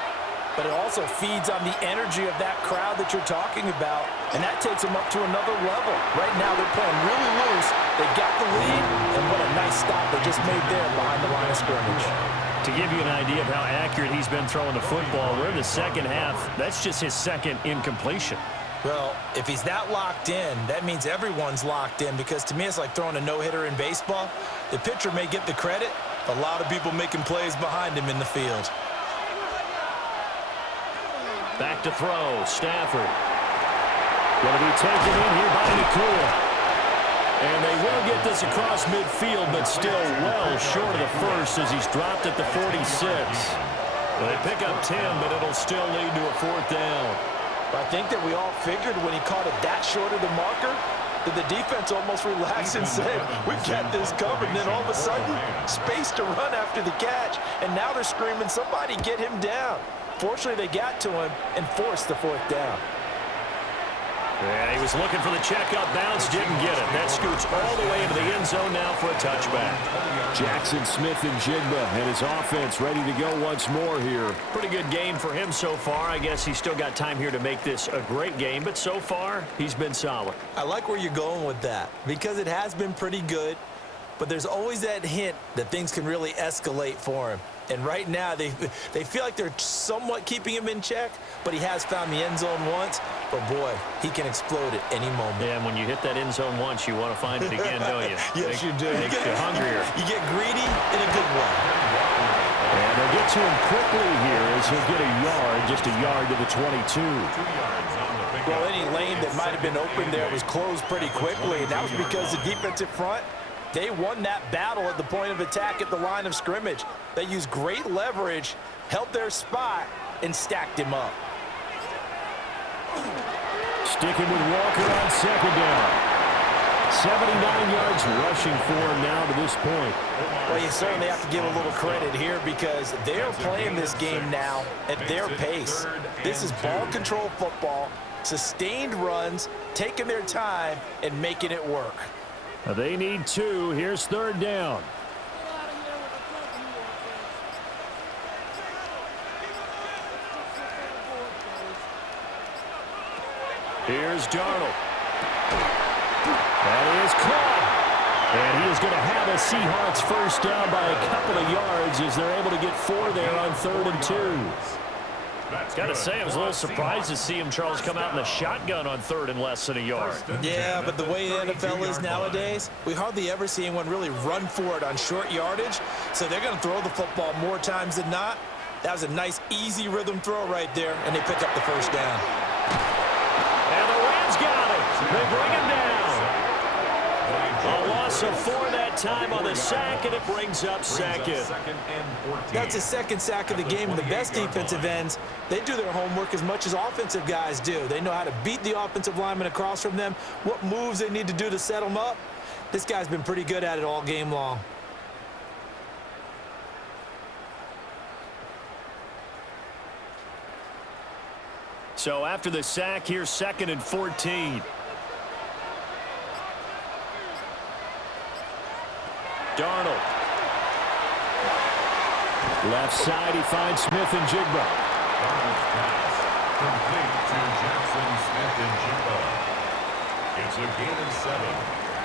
but it also feeds on the energy of that crowd that you're talking about, and that takes them up to another level. Right now, they're playing really loose. They got the lead, and what a nice stop they just made there behind the line of scrimmage. To give you an idea of how accurate he's been throwing the football, we're in the second half. That's just his second incompletion. Well, if he's that locked in, that means everyone's locked in because to me it's like throwing a no-hitter in baseball. The pitcher may get the credit, but a lot of people making plays behind him in the field. Back to throw, Stafford. Going to be taken in here by Nakua. And they will get this across midfield, but still well short of the first as he's dropped at the 46. Well, they pick up 10, but it'll still lead to a fourth down. I think that we all figured when he caught it that short of the marker that the defense almost relaxed and said, we've got this covered. And then all of a sudden, space to run after the catch. And now they're screaming, somebody get him down. Fortunately, they got to him and forced the fourth down. And he was looking for the checkup bounce, didn't get it. That scoots all the way into the end zone now for a touchback. Jackson Smith and Jigba and his offense ready to go once more here. Pretty good game for him so far. I guess he's still got time here to make this a great game, but so far, he's been solid. I like where you're going with that because it has been pretty good, but there's always that hint that things can really escalate for him. And right now, they feel like they're somewhat keeping him in check, but he has found the end zone once. But, boy, he can explode at any moment. Yeah, and when you hit that end zone once, you want to find it again, don't you? Yes, you do. Makes you hungrier. You get greedy in a good way. And they'll get to him quickly here as he'll get a yard, just a yard to the 22. Well, any lane that might have been open there was closed pretty quickly, and that was because the defensive front, they won that battle at the point of attack at the line of scrimmage. They used great leverage, held their spot, and stacked him up. Sticking with Walker on second down. 79 yards rushing for him now to this point. Well, you certainly have to give a little credit here because they're playing this game now at their pace. This is ball control football, sustained runs, taking their time, and making it work. They need 2. Here's third down. Here's Darnold. That is caught. And he is going to have a Seahawks first down by a couple of yards as they're able to get 4 there on 3rd and 2. Got to say, I was a little surprised to see him, Charles, come out in the shotgun on 3rd and less than a yard. Yeah, but the way the NFL is nowadays, we hardly ever see anyone really run for it on short yardage. So they're going to throw the football more times than not. That was a nice, easy rhythm throw right there, and they pick up the first down. And the Rams got it. They bring him down. A loss of 4 that time on the sack, and it brings up second. That's his second sack of the game. And the best defensive ends, they do their homework as much as offensive guys do. They know how to beat the offensive lineman across from them, what moves they need to do to set them up. This guy's been pretty good at it all game long. So after the sack, here's 2nd and 14. Darnold. Left side, he finds Smith and Jigba. Darnold's pass complete to Jackson Smith and Jigba. It's a gain of 7.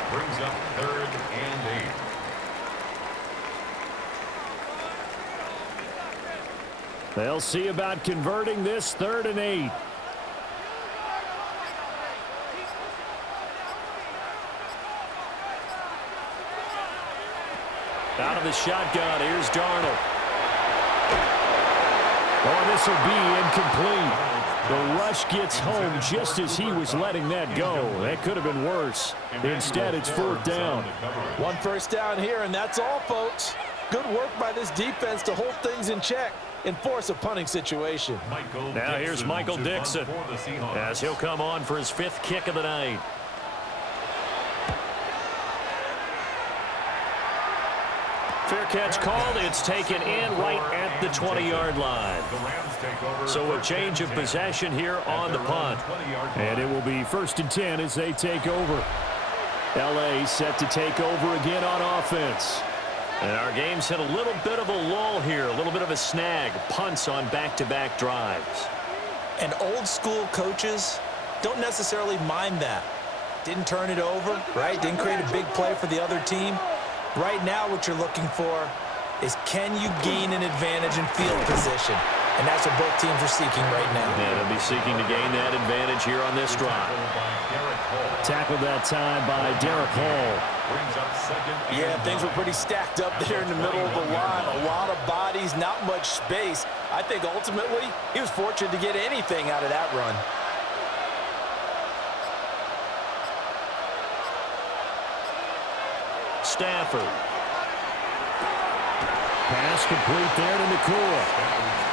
Brings up 3rd and 8. They'll see about converting this 3rd and 8. Out of the shotgun, here's Darnold. Oh, this will be incomplete. The rush gets home just as he was letting that go. That could have been worse. Instead, it's 4th down. 1 first down here, and that's all, folks. Good work by this defense to hold things in check and force a punting situation. Now here's Michael Dixon as he'll come on for his 5th kick of the night. Fair catch called. It's taken in right at the 20-yard line. So a change of possession here on the punt. And it will be 1st and 10 as they take over. L.A. set to take over again on offense. And our game's hit a little bit of a lull here, a little bit of a snag. Punts on back-to-back drives. And old-school coaches don't necessarily mind that. Didn't turn it over, right? Didn't create a big play for the other team. Right now, what you're looking for is, can you gain an advantage in field position? And that's what both teams are seeking right now. Yeah, they'll be seeking to gain that advantage here on this drive. Tackled that time by Derek Hall. Yeah, things were pretty stacked up there in the middle of the line. A lot of bodies, not much space. I think ultimately he was fortunate to get anything out of that run. Stafford. Pass complete there to Nakua.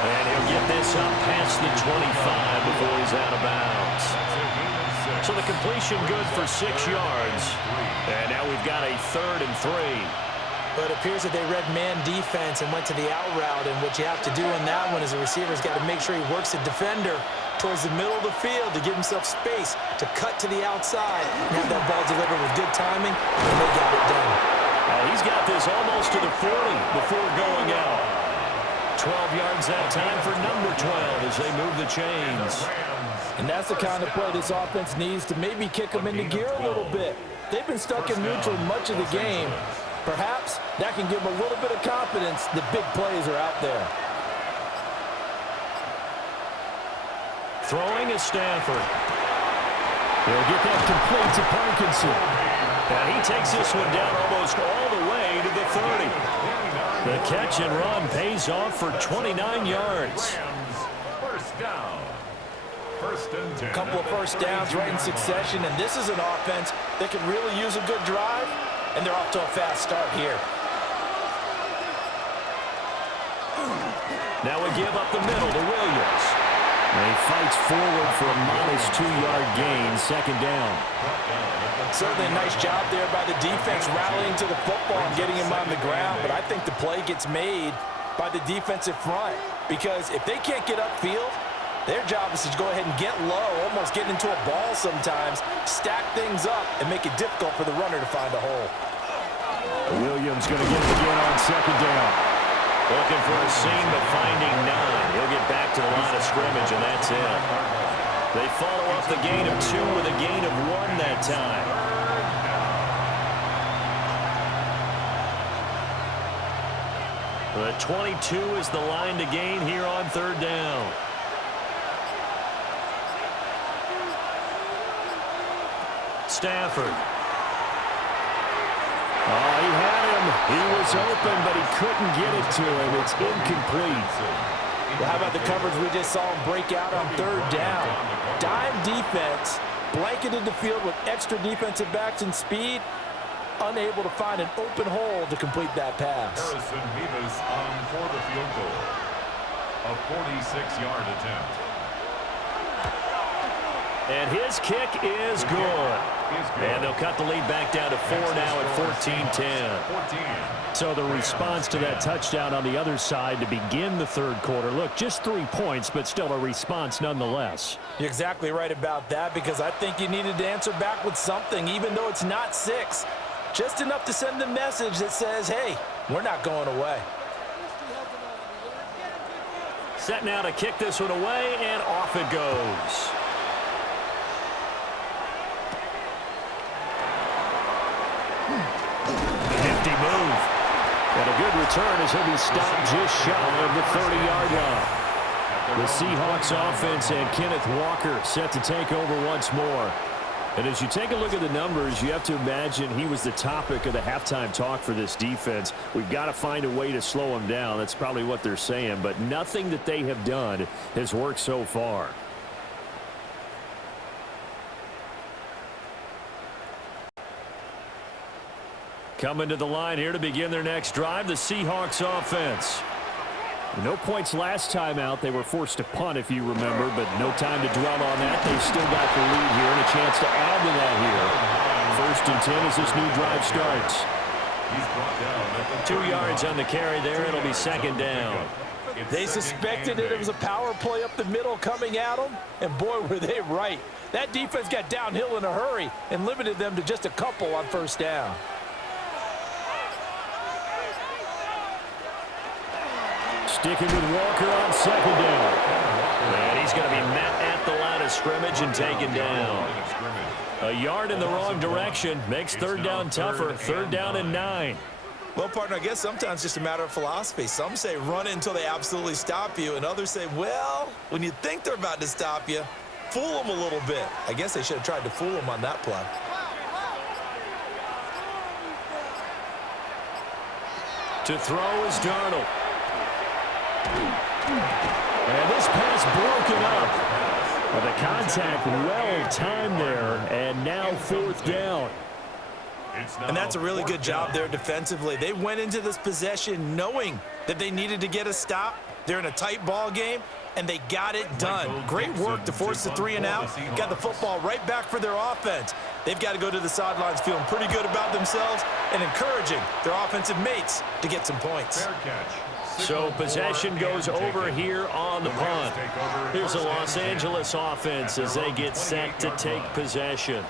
And he'll get this up past the 25 before he's out of bounds. So the completion good for 6 yards. And now we've got a 3rd and 3. But it appears that they read man defense and went to the out route. And what you have to do in that one is the receiver's got to make sure he works the defender towards the middle of the field to give himself space to cut to the outside and have that ball delivered with good timing, and they got it done. He's got this almost to the 40 before going out. 12 yards that time for number 12 as they move the chains. And that's the kind of play this offense needs to maybe kick them into gear a little bit. They've been stuck in neutral much of the game. Perhaps that can give them a little bit of confidence that big plays are out there. Throwing is Stafford. They'll get that complete to Parkinson. And he takes this one down almost all the way to the 30. The catch and run pays off for 29 yards. First down. 1st and 10. A couple of first downs right in succession, and this is an offense that can really use a good drive, and they're off to a fast start here. Now we give up the middle to Williams. And he fights forward for a modest 2-yard gain, 2nd down. Certainly a nice job there by the defense rallying to the football and getting him on the ground, but I think the play gets made by the defensive front because if they can't get upfield, their job is to go ahead and get low, almost get into a ball sometimes, stack things up, and make it difficult for the runner to find a hole. Williams going to get it again on 2nd down. Looking for a seam, but finding none. He'll get back to the line of scrimmage, and that's it. They follow up the gain of 2 with a gain of 1 that time. The 22 is the line to gain here on 3rd down. Stafford. Oh, he had him. He was open, but he couldn't get it to him. It's incomplete. Well, how about the coverage we just saw him break out on 3rd down? Dime defense, blanketed the field with extra defensive backs and speed. unable to find an open hole to complete that pass. Harrison Mevis on for the field goal. A 46-yard attempt. And his kick is good. And they'll cut the lead back down to 4 now at 14-10. So the response to that touchdown on the other side to begin the third quarter. Look, just 3 points, but still a response nonetheless. You're exactly right about that, because I think you needed to answer back with something, even though it's not 6. Just enough to send a message that says, hey, we're not going away. Set now to kick this one away, and off it goes. Nifty move. And a good return as he'll be stopped just shy of the 30-yard line. The Seahawks offense and Kenneth Walker set to take over once more. And as you take a look at the numbers, you have to imagine he was the topic of the halftime talk for this defense. We've got to find a way to slow him down. That's probably what they're saying. But nothing that they have done has worked so far. Coming to the line here to begin their next drive, the Seahawks offense. No points last time out. They were forced to punt, if you remember, but no time to dwell on that. They've still got the lead here and a chance to add to that here. 1st and 10 as this new drive starts. 2 yards on the carry there. It'll be 2nd down. They suspected it was a power play up the middle coming at them, and boy, were they right. That defense got downhill in a hurry and limited them to just a couple on 1st down. Sticking with Walker on 2nd down. And he's going to be met at the line of scrimmage and taken down. A yard in the wrong direction makes 3rd down tougher. 3rd down and 9. Well, partner, I guess sometimes it's just a matter of philosophy. Some say run it until they absolutely stop you, and others say, well, when you think they're about to stop you, fool them a little bit. I guess they should have tried to fool them on that play. To throw is Darnold. And this pass broken up. Well, the contact well-timed there, and now 4th down. And that's a really good job there defensively. They went into this possession knowing that they needed to get a stop. They're in a tight ball game, and they got it done. Great work to force the 3 and out. Got the football right back for their offense. They've got to go to the sidelines feeling pretty good about themselves and encouraging their offensive mates to get some points. So possession goes over here on the punt. Here's the Los Angeles offense as they get set to take possession.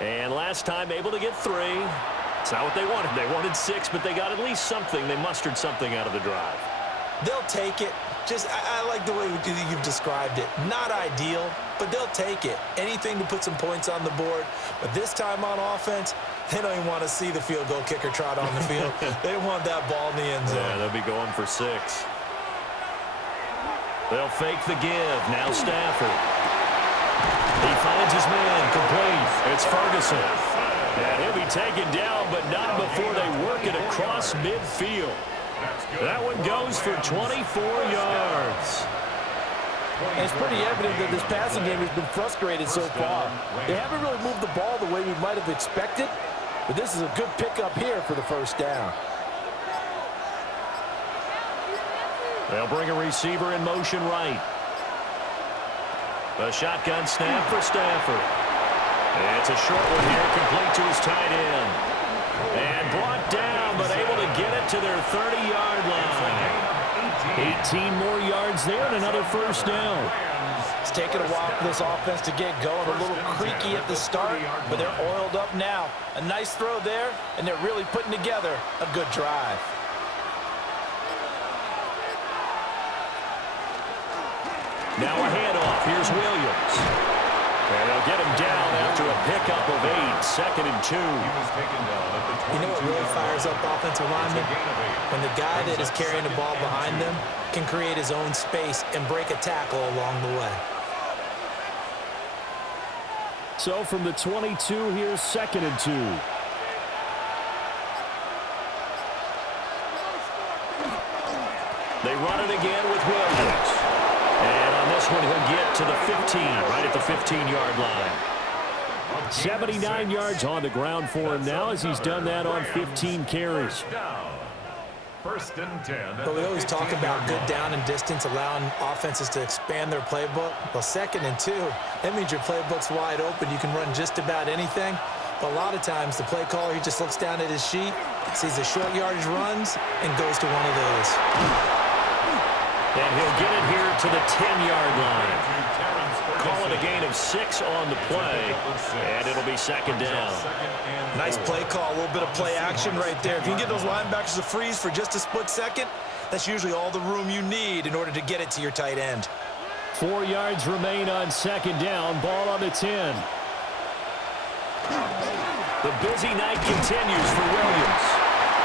And last time able to get 3. It's not what they wanted. They wanted 6, but they got at least something. They mustered something out of the drive. They'll take it. I like the way you've described it. Not ideal, but they'll take it. Anything to put some points on the board. But this time on offense, they don't even want to see the field goal kicker trot on the field. They want that ball in the end zone. Yeah, they'll be going for 6. They'll fake the give. Now Stafford. He finds his man. Complete. It's Ferguson. And he'll be taken down, but not before they work it across midfield. That one goes for 24 yards. And it's pretty evident that this passing game has been frustrated so far. They haven't really moved the ball the way we might have expected, but this is a good pickup here for the 1st down. They'll bring a receiver in motion right. A shotgun snap for Stafford. It's a short one here, complete to his tight end. And brought down, but able to get it to their 30-yard line. 18 more yards there and another 1st down. It's taken a while for this offense to get going. A little creaky at the start, but they're oiled up now. A nice throw there, and they're really putting together a good drive. Now a handoff. Here's Williams. And they'll get him down after a pickup of 8. 2nd and 2. You know what really fires up offensive linemen? When the guy that is carrying the ball behind them can create his own space and break a tackle along the way. So from the 22, here's 2nd and 2. They run it again with Williams. And on this one, he'll get to the 15, right at the 15-yard line. 79 yards on the ground for him now as he's done that on 15 carries. First and 10. But we always talk about good down and distance, allowing offenses to expand their playbook. Well, 2nd and 2, that means your playbook's wide open. You can run just about anything. But a lot of times, the play caller, he just looks down at his sheet, sees the short yardage runs, and goes to one of those. And he'll get it here to the 10-yard line. Call it a gain of 6 on the play, and it'll be 2nd down. Nice play call, a little bit of play action right there. If you can get those linebackers to freeze for just a split second, that's usually all the room you need in order to get it to your tight end. 4 yards remain on 2nd down. Ball on the 10. The busy night continues for Williams.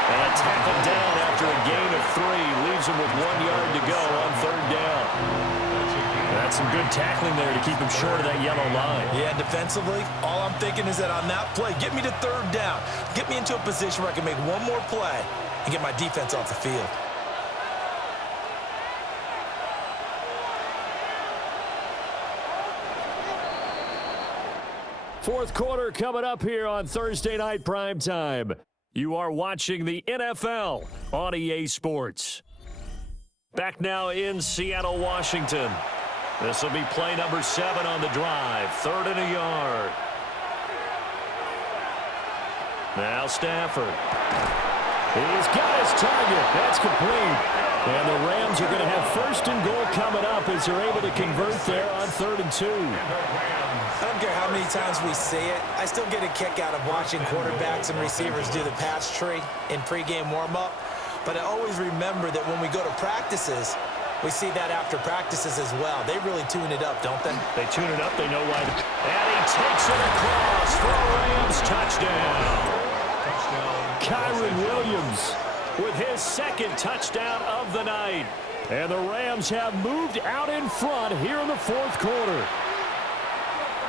And tackled down after a gain of 3. Leaves him with 1 yard to go on 3rd down. That's some good tackling there to keep him short of that yellow line. Yeah, defensively, all I'm thinking is that on that play, get me to 3rd down. Get me into a position where I can make one more play and get my defense off the field. Fourth quarter coming up here on Thursday Night Primetime. You are watching the NFL on EA Sports. Back now in Seattle, Washington. This will be play number 7 on the drive. 3rd and a yard. Now Stafford. He's got his target. That's complete. And the Rams are going to have 1st and goal coming up as they're able to convert there on 3rd and 2. I don't care how many times we see it. I still get a kick out of watching quarterbacks and receivers do the pass tree in pregame warm-up. But I always remember that when we go to practices, we see that after practices as well. They really tune it up, don't they? They tune it up. They know why. And he takes it across for a Rams touchdown. Kyron Williams with his 2nd touchdown of the night. And the Rams have moved out in front here in the 4th quarter.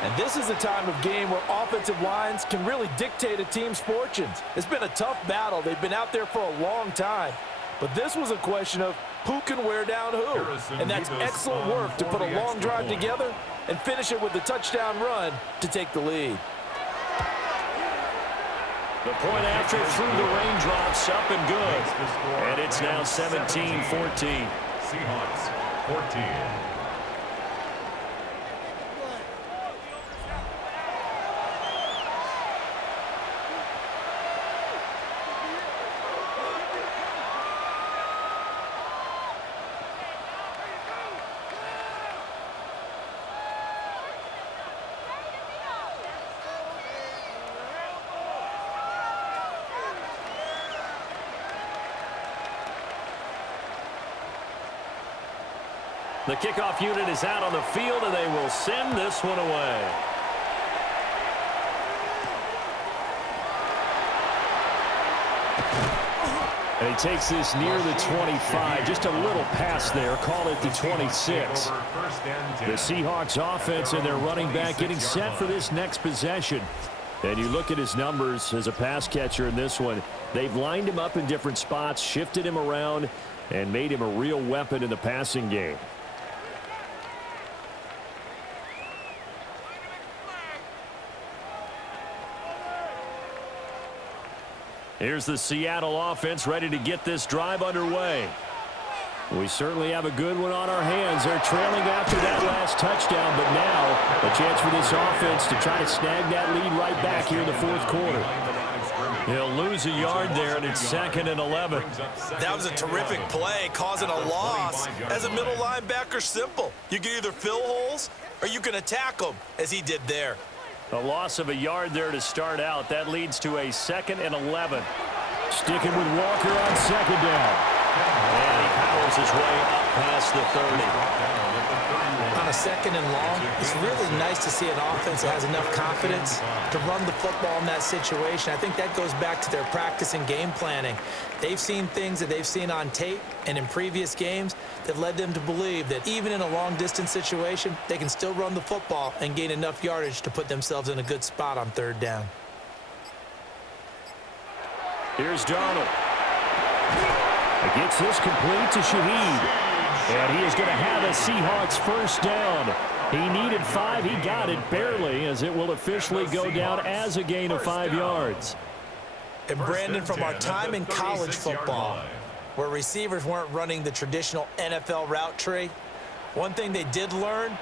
And this is a time of game where offensive lines can really dictate a team's fortunes. It's been a tough battle. They've been out there for a long time. But this was a question of who can wear down who. And that's excellent work to put a long drive together and finish it with the touchdown run to take the lead. The point after through the raindrops, up and good. And it's now 17-14. Seahawks 14. The kickoff unit is out on the field, and they will send this one away. And he takes this near the 25. Just a little pass there. Call it the 26. The Seahawks offense and their running back getting set for this next possession. And you look at his numbers as a pass catcher in this one. They've lined him up in different spots, shifted him around, and made him a real weapon in the passing game. Here's the Seattle offense ready to get this drive underway. We certainly have a good one on our hands. They're trailing after that last touchdown, but now a chance for this offense to try to snag that lead right back here in the 4th quarter. He'll lose a yard there, and it's 2nd and 11. That was a terrific play, causing a loss. As a middle linebacker, simple. You can either fill holes or you can attack them, as he did there. A loss of a yard there to start out. That leads to a 2nd and 11. Sticking with Walker on 2nd down. And he powers his way up past the 30. On a 2nd and long, it's really nice to see an offense that has enough confidence to run the football in that situation. I think that goes back to their practice and game planning. They've seen things that they've seen on tape and in previous games that led them to believe that even in a long-distance situation, they can still run the football and gain enough yardage to put themselves in a good spot on 3rd down. Here's Donald. He gets this complete to Shaheed. And he is going to have a Seahawks 1st down He needed 5. He got it barely, as it will officially go down as a gain of 5 yards. And Brandon, from our time in college football, where receivers weren't running the traditional NFL route tree, one thing they did learn,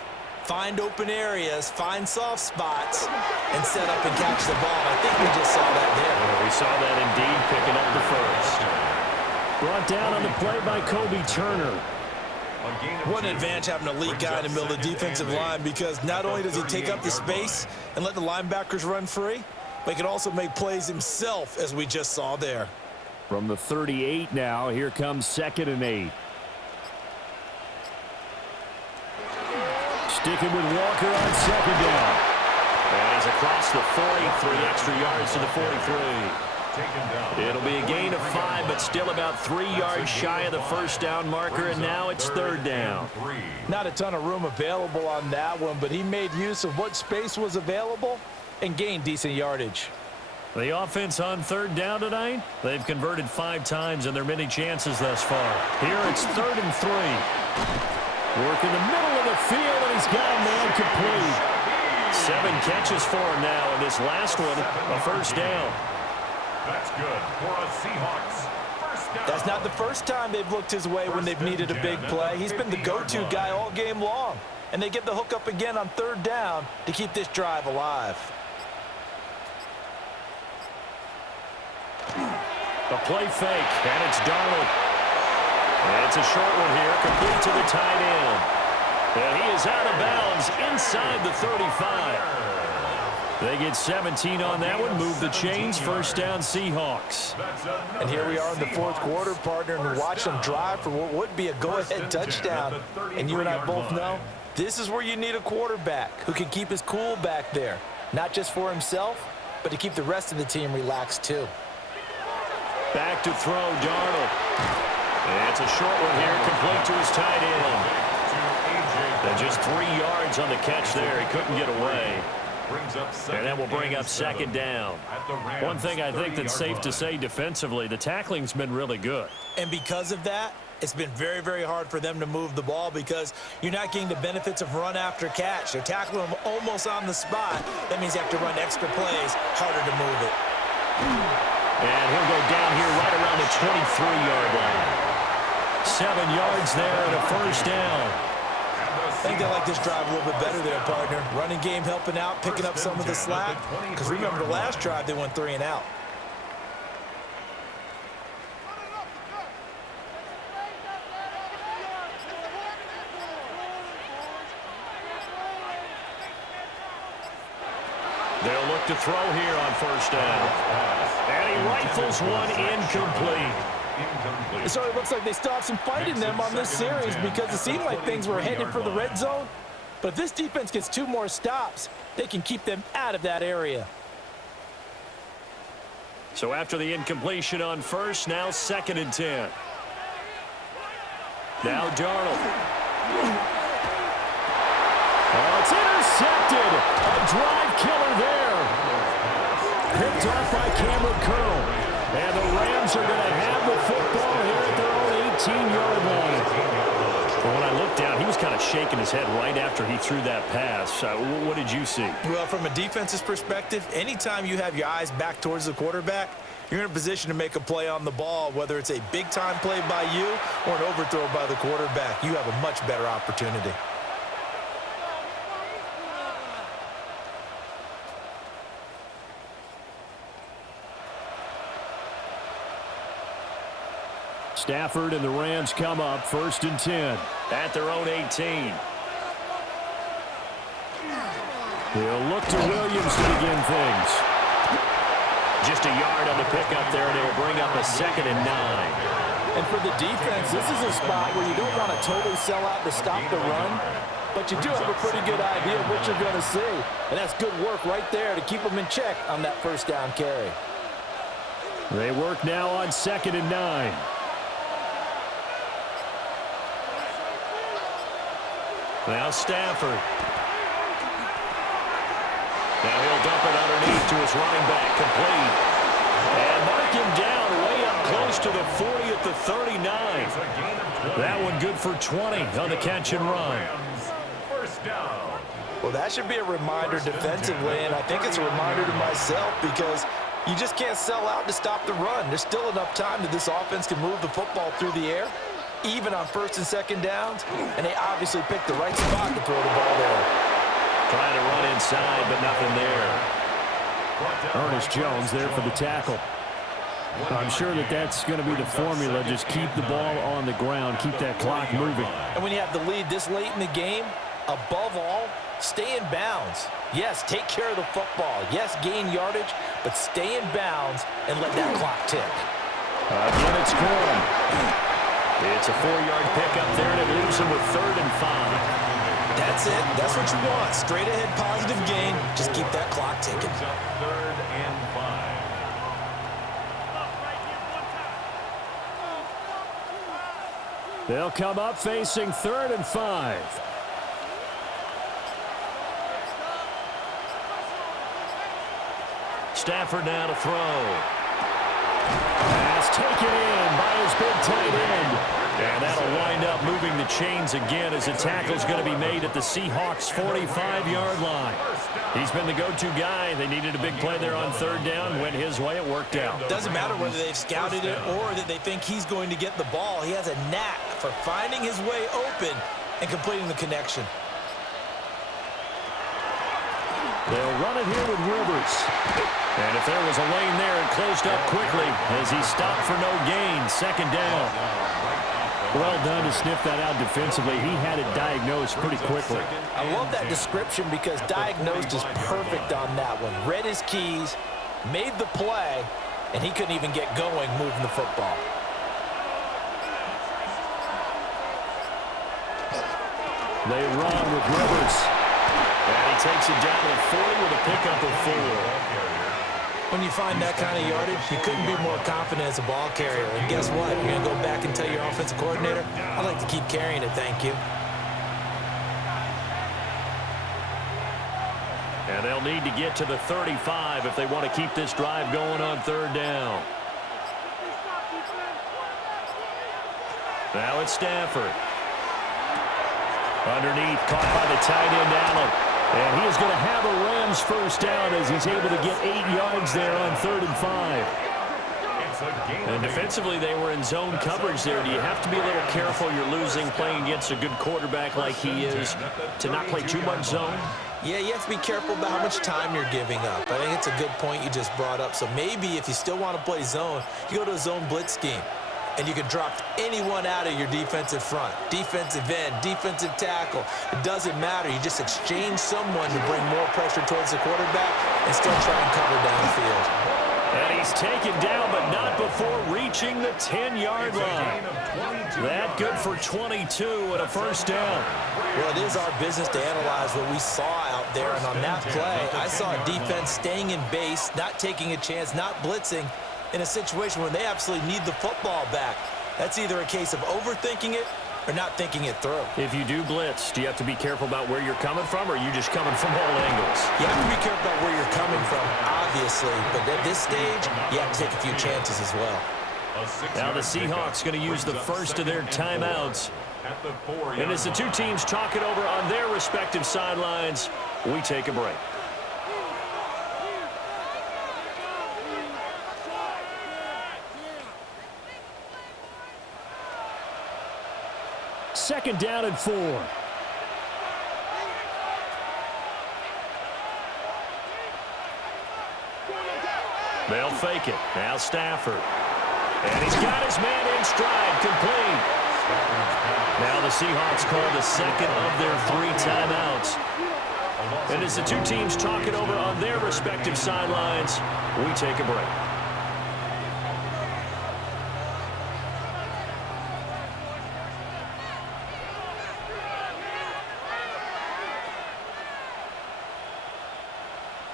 find open areas, find soft spots, and set up and catch the ball. I think we just saw that there. Yeah, we saw that indeed, picking up the first. Brought down on the play by Kobe Turner. What an advantage having a elite guy in the middle of the defensive line, because not only does he take up the space and let the linebackers run free, but he can also make plays himself, as we just saw there. From the 38 now, here comes 2nd and 8. Sticking with Walker on 2nd down. And he's across the 40, 3 extra yards to the 43. It'll be a gain of 5, but still about 3 yards shy of the first down marker, and now it's 3rd down. Not a ton of room available on that one, but he made use of what space was available and gained decent yardage. The offense on 3rd down tonight, they've converted 5 times in their many chances thus far. Here it's 3rd and 3. Work in the middle of the field, and he's got a man complete. 7 catches for him now, and this last one, a first down. That's good for a Seahawks. First down. That's not the first time they've looked his way when they've needed a big play. He's been the go-to guy all game long. And they get the hook up again on 3rd down to keep this drive alive. A play fake, and it's Darnold. And it's a short one here, complete to the tight end. And he is out of bounds inside the 35. They get 17 on that one, move the chains, first down Seahawks. And here we are in the 4th quarter, partner, and watch them drive for what would be a go-ahead touchdown. And you and I both know this is where you need a quarterback who can keep his cool back there, not just for himself, but to keep the rest of the team relaxed too. Back to throw, Darnold. And it's a short one here, complete to his tight end. And just 3 yards on the catch there. He couldn't get away. And that will bring up 2nd down. One thing I think that's safe to say defensively, the tackling's been really good. And because of that, it's been very, very hard for them to move the ball, because you're not getting the benefits of run after catch. They're tackling them almost on the spot. That means you have to run extra plays, harder to move it. And he'll go down here right around the 23-yard line. 7 yards there and a first down. I think they like this drive a little bit better there, partner. Running game helping out, picking up some of the slack. Because remember, the last drive, they went 3 and out. They'll look to throw here on first down. And he rifles one incomplete. So it looks like they still have some fight in them on this series, because it seemed like things were headed for the red zone. But if this defense gets 2 more stops, they can keep them out of that area. So after the incompletion on first, now 2nd and 10. Now Darnold. Oh, it's intercepted. A drive killer there. Picked off by Cameron Curl. And the Rams are going to have the football here at their own 18-yard line. Well, when I looked down, he was kind of shaking his head right after he threw that pass. What did you see? Well, from a defense's perspective, anytime you have your eyes back towards the quarterback, you're in a position to make a play on the ball, whether it's a big-time play by you or an overthrow by the quarterback. You have a much better opportunity. Stafford and the Rams come up 1st and 10. At their own 18. They'll look to Williams to begin things. Just a yard on the pickup there, and it will bring up a 2nd and 9. And for the defense, this is a spot where you don't want to totally sell out to stop the run, but you do have a pretty good idea of what you're going to see. And that's good work right there to keep them in check on that first down carry. They work now on 2nd and 9. Now Stafford. Now he'll dump it underneath to his running back, complete. And mark him down way up close to the 40 at the 39. That one good for 20 on the catch and run. First down. Well, that should be a reminder defensively, and I think it's a reminder to myself because you just can't sell out to stop the run. There's still enough time that this offense can move the football through the air, even on first and second downs, and they obviously picked the right spot to throw the ball there. Trying to run inside, but nothing there. Ernest Jones there for the tackle. I'm sure that that's going to be the formula. Just keep the ball on the ground, keep that clock moving. And when you have the lead this late in the game, above all, stay in bounds. Yes, take care of the football. Yes, gain yardage, but stay in bounds and let that clock tick. Again, it's Corum. It's a 4-yard pickup there, and it leaves him with 3rd and 5. That's it. That's what you want. Straight ahead positive gain. Just keep that clock ticking. 3rd and 5. They'll come up facing 3rd and 5. Stafford now to throw. Pass taken in by his big tight end. And that'll wind up moving the chains again as the tackle's going to be made at the Seahawks' 45-yard line. He's been the go-to guy. They needed a big play there on 3rd down. Went his way. It worked out. Doesn't matter whether they've scouted it or that they think he's going to get the ball. He has a knack for finding his way open and completing the connection. They'll run it here with Rivers. And if there was a lane there, it closed up quickly as he stopped for no gain. 2nd down. Well done to sniff that out defensively. He had it diagnosed pretty quickly. I love that description because diagnosed is perfect on that one. Read his keys, made the play, and he couldn't even get going moving the football. They run with Rivers. And he takes it down to 40 with a pickup of 4. When you find that kind of yardage, you couldn't be more confident as a ball carrier. And guess what? You're going to go back and tell your offensive coordinator, I'd like to keep carrying it, thank you. And they'll need to get to the 35 if they want to keep this drive going on 3rd down. Now it's Stafford. Underneath, caught by the tight end, Allen. And he is going to have a Rams first down as he's able to get 8 yards there on 3rd and 5. And defensively, they were in zone coverage there. Do you have to be a little careful? You're losing playing against a good quarterback like he is to not play too much zone? Yeah, you have to be careful about how much time you're giving up. I think it's a good point you just brought up. So maybe if you still want to play zone, you go to a zone blitz scheme. And you can drop anyone out of your defensive front, defensive end, defensive tackle. It doesn't matter. You just exchange someone to bring more pressure towards the quarterback and still try and cover downfield. And he's taken down, but not before reaching the 10-yard line. That good for 22 and a first down. Well, it is our business to analyze what we saw out there. And on that play, I saw a defense staying in base, not taking a chance, not blitzing, in a situation where they absolutely need the football back. That's either a case of overthinking it or not thinking it through. If you do blitz, do you have to be careful about where you're coming from, or are you just coming from all angles? You have to be careful about where you're coming from, obviously, but at this stage, you have to take a few chances as well. Now the Seahawks going to use the first of their timeouts. And as the two teams talk it over on their respective sidelines, we take a break. Second down and 4. They'll fake it. Now Stafford. And he's got his man in stride, complete. Now the Seahawks call the second of their 3 timeouts. And as the two teams talk it over on their respective sidelines, we take a break.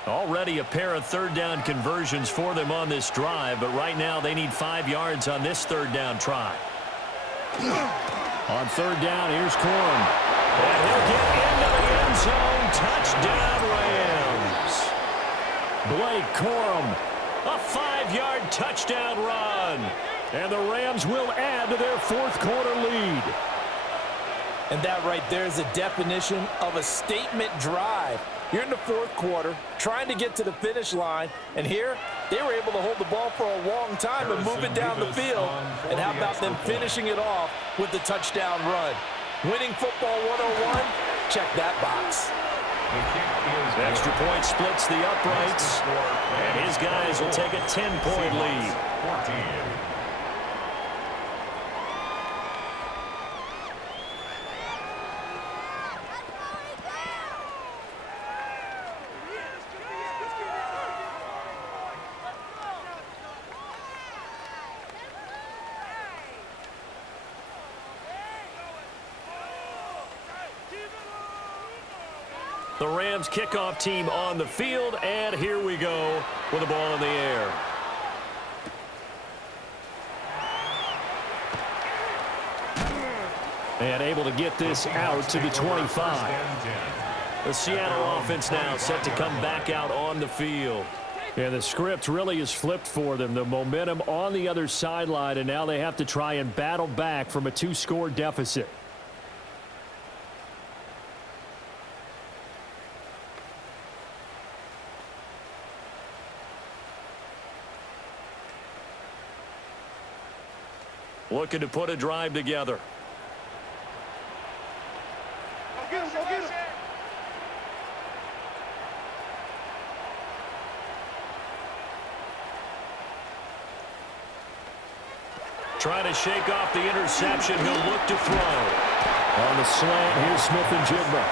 Already a pair of 3rd down conversions for them on this drive, but right now they need 5 yards on this 3rd down try. On 3rd down, here's Corum. And he'll get into the end zone. Touchdown, Rams. Blake Corum. A 5-yard touchdown run. And the Rams will add to their 4th quarter lead. And that right there is a definition of a statement drive. You're in the fourth quarter, trying to get to the finish line, and here, they were able to hold the ball for a long time and move it down the field. And how about them finishing it off with the touchdown run? Winning football 101? Check that box. Extra point splits the uprights, and his guys will take a 10-point lead. 14. The Rams kickoff team on the field, and here we go with the ball in the air. And able to get this out to the 25. The Seattle offense now set to come back out on the field. And the script really is flipped for them. The momentum on the other sideline, and now they have to try and battle back from a 2-score deficit. Looking to put a drive together. Go get him. Trying to shake off the interception. He'll look to throw. On the slant, here's Smith-Njigba.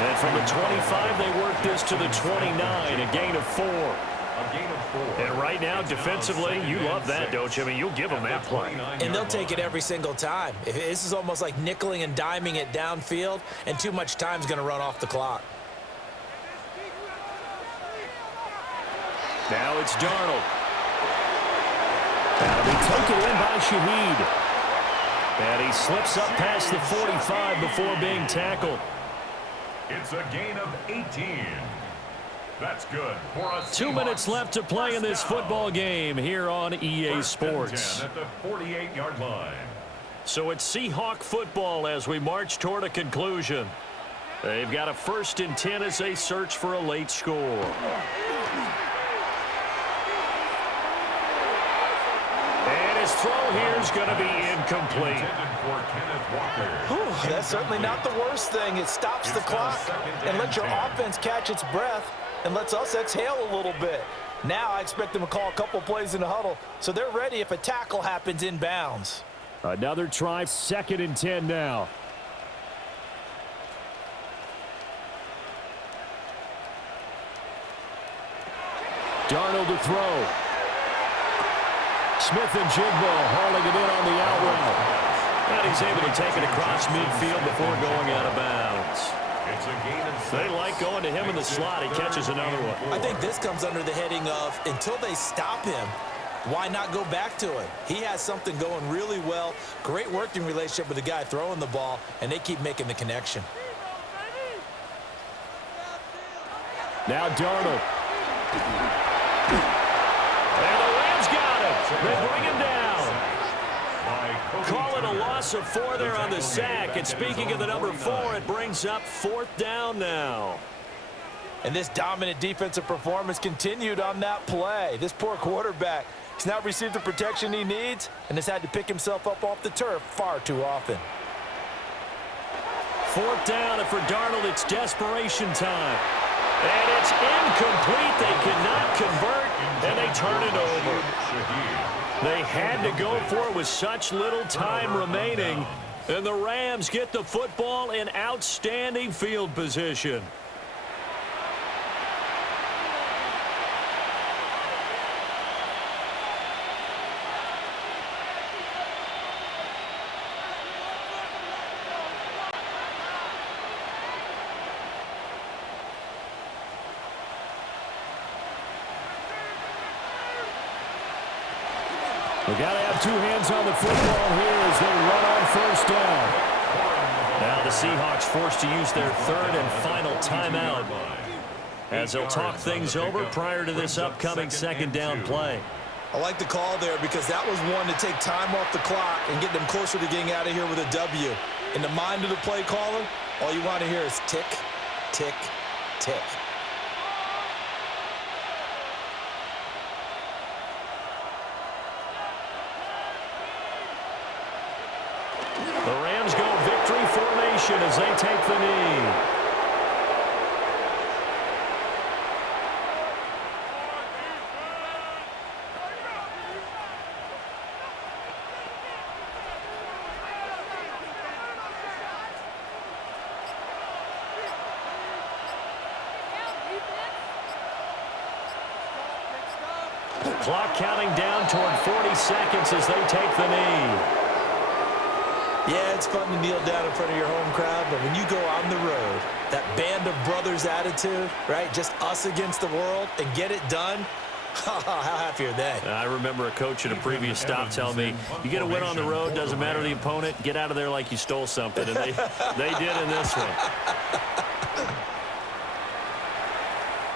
And from the 25, they work this to the 29, a gain of 4. And right now, defensively, you love that, don't you? I mean, you'll give them that play. And they'll take it every single time. This is almost like nickeling and diming it downfield, and too much time's going to run off the clock. Now it's Darnold. That'll be taken in by Shaheed. And he slips up past the 45 before being tackled. It's a gain of 18. That's good for us. 2 minutes left to play in this football game here on EA Sports. At the 48-yard line. So it's Seahawk football as we march toward a conclusion. They've got a 1st and 10 as they search for a late score. And his throw here is going to be incomplete. That's certainly not the worst thing. It stops the clock and lets your offense catch its breath and lets us exhale a little bit. Now I expect them to call a couple plays in the huddle, so they're ready if a tackle happens inbounds. Another try, 2nd and 10 now. Darnold to throw. Smith-Njigba hauling it in on the out route. And he's able to take it across midfield before going out of bounds. They like going to him in the slot. He catches another one. I think this comes under the heading of, until they stop him, why not go back to him? He has something going really well. Great working relationship with the guy throwing the ball, and they keep making the connection. Now Darnold. And the Rams got him. They bring him down. Call it a loss of 4 there on the sack. And speaking of the number 4, it brings up 4th down now. And this dominant defensive performance continued on that play. This poor quarterback has now received the protection he needs and has had to pick himself up off the turf far too often. 4th down, and for Darnold, it's desperation time. And it's incomplete. They cannot convert, and they turn it over. They had to go for it with such little time remaining. And the Rams get the football in outstanding field position. They got to have 2 hands on the football here as they run on 1st down. Now the Seahawks forced to use their 3rd and final timeout as they'll talk things over prior to this upcoming 2nd down play. I like the call there because that was one to take time off the clock and get them closer to getting out of here with a W. In the mind of the play caller, all you want to hear is tick, tick, tick. The Rams go victory formation as they take the knee. Clock counting down toward 40 seconds as they take the knee. Yeah, it's fun to kneel down in front of your home crowd, but when you go on the road, that band of brothers attitude, right, just us against the world, and get it done, how happy are they? I remember a coach at a previous stop telling me, you get a win on the road, doesn't matter the opponent, get out of there like you stole something, and they did in this one.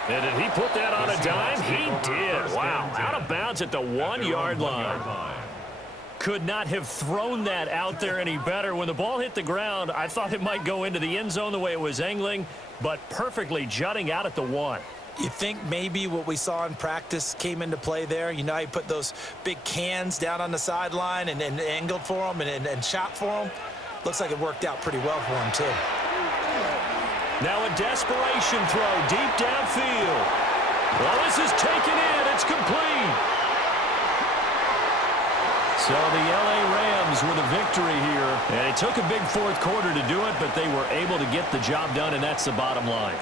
And did he put that on a dime? He did. Wow, out of bounds at the 1-yard line. Could not have thrown that out there any better. When the ball hit the ground, I thought it might go into the end zone the way it was angling, but perfectly jutting out at the 1. You think maybe what we saw in practice came into play there? You know, he put those big cans down on the sideline and angled for them and shot for them. Looks like it worked out pretty well for him, too. Now a desperation throw deep downfield. Well, this is taken in. It's complete. So the LA Rams with a victory here. And it took a big fourth quarter to do it, but they were able to get the job done, and that's the bottom line.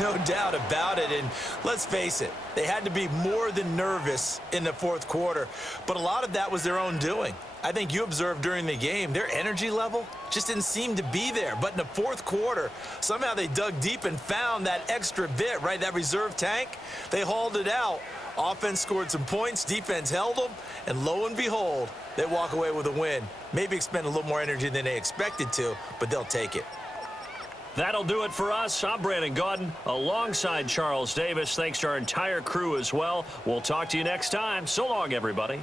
No doubt about it. And let's face it, they had to be more than nervous in the fourth quarter. But a lot of that was their own doing. I think you observed during the game, their energy level just didn't seem to be there. But in the fourth quarter, somehow they dug deep and found that extra bit, right, that reserve tank. They hauled it out. Offense scored some points, defense held them, and lo and behold, they walk away with a win. Maybe expend a little more energy than they expected to, but they'll take it. That'll do it for us. I'm Brandon Gaudin alongside Charles Davis. Thanks to our entire crew as well. We'll talk to you next time. So long, everybody.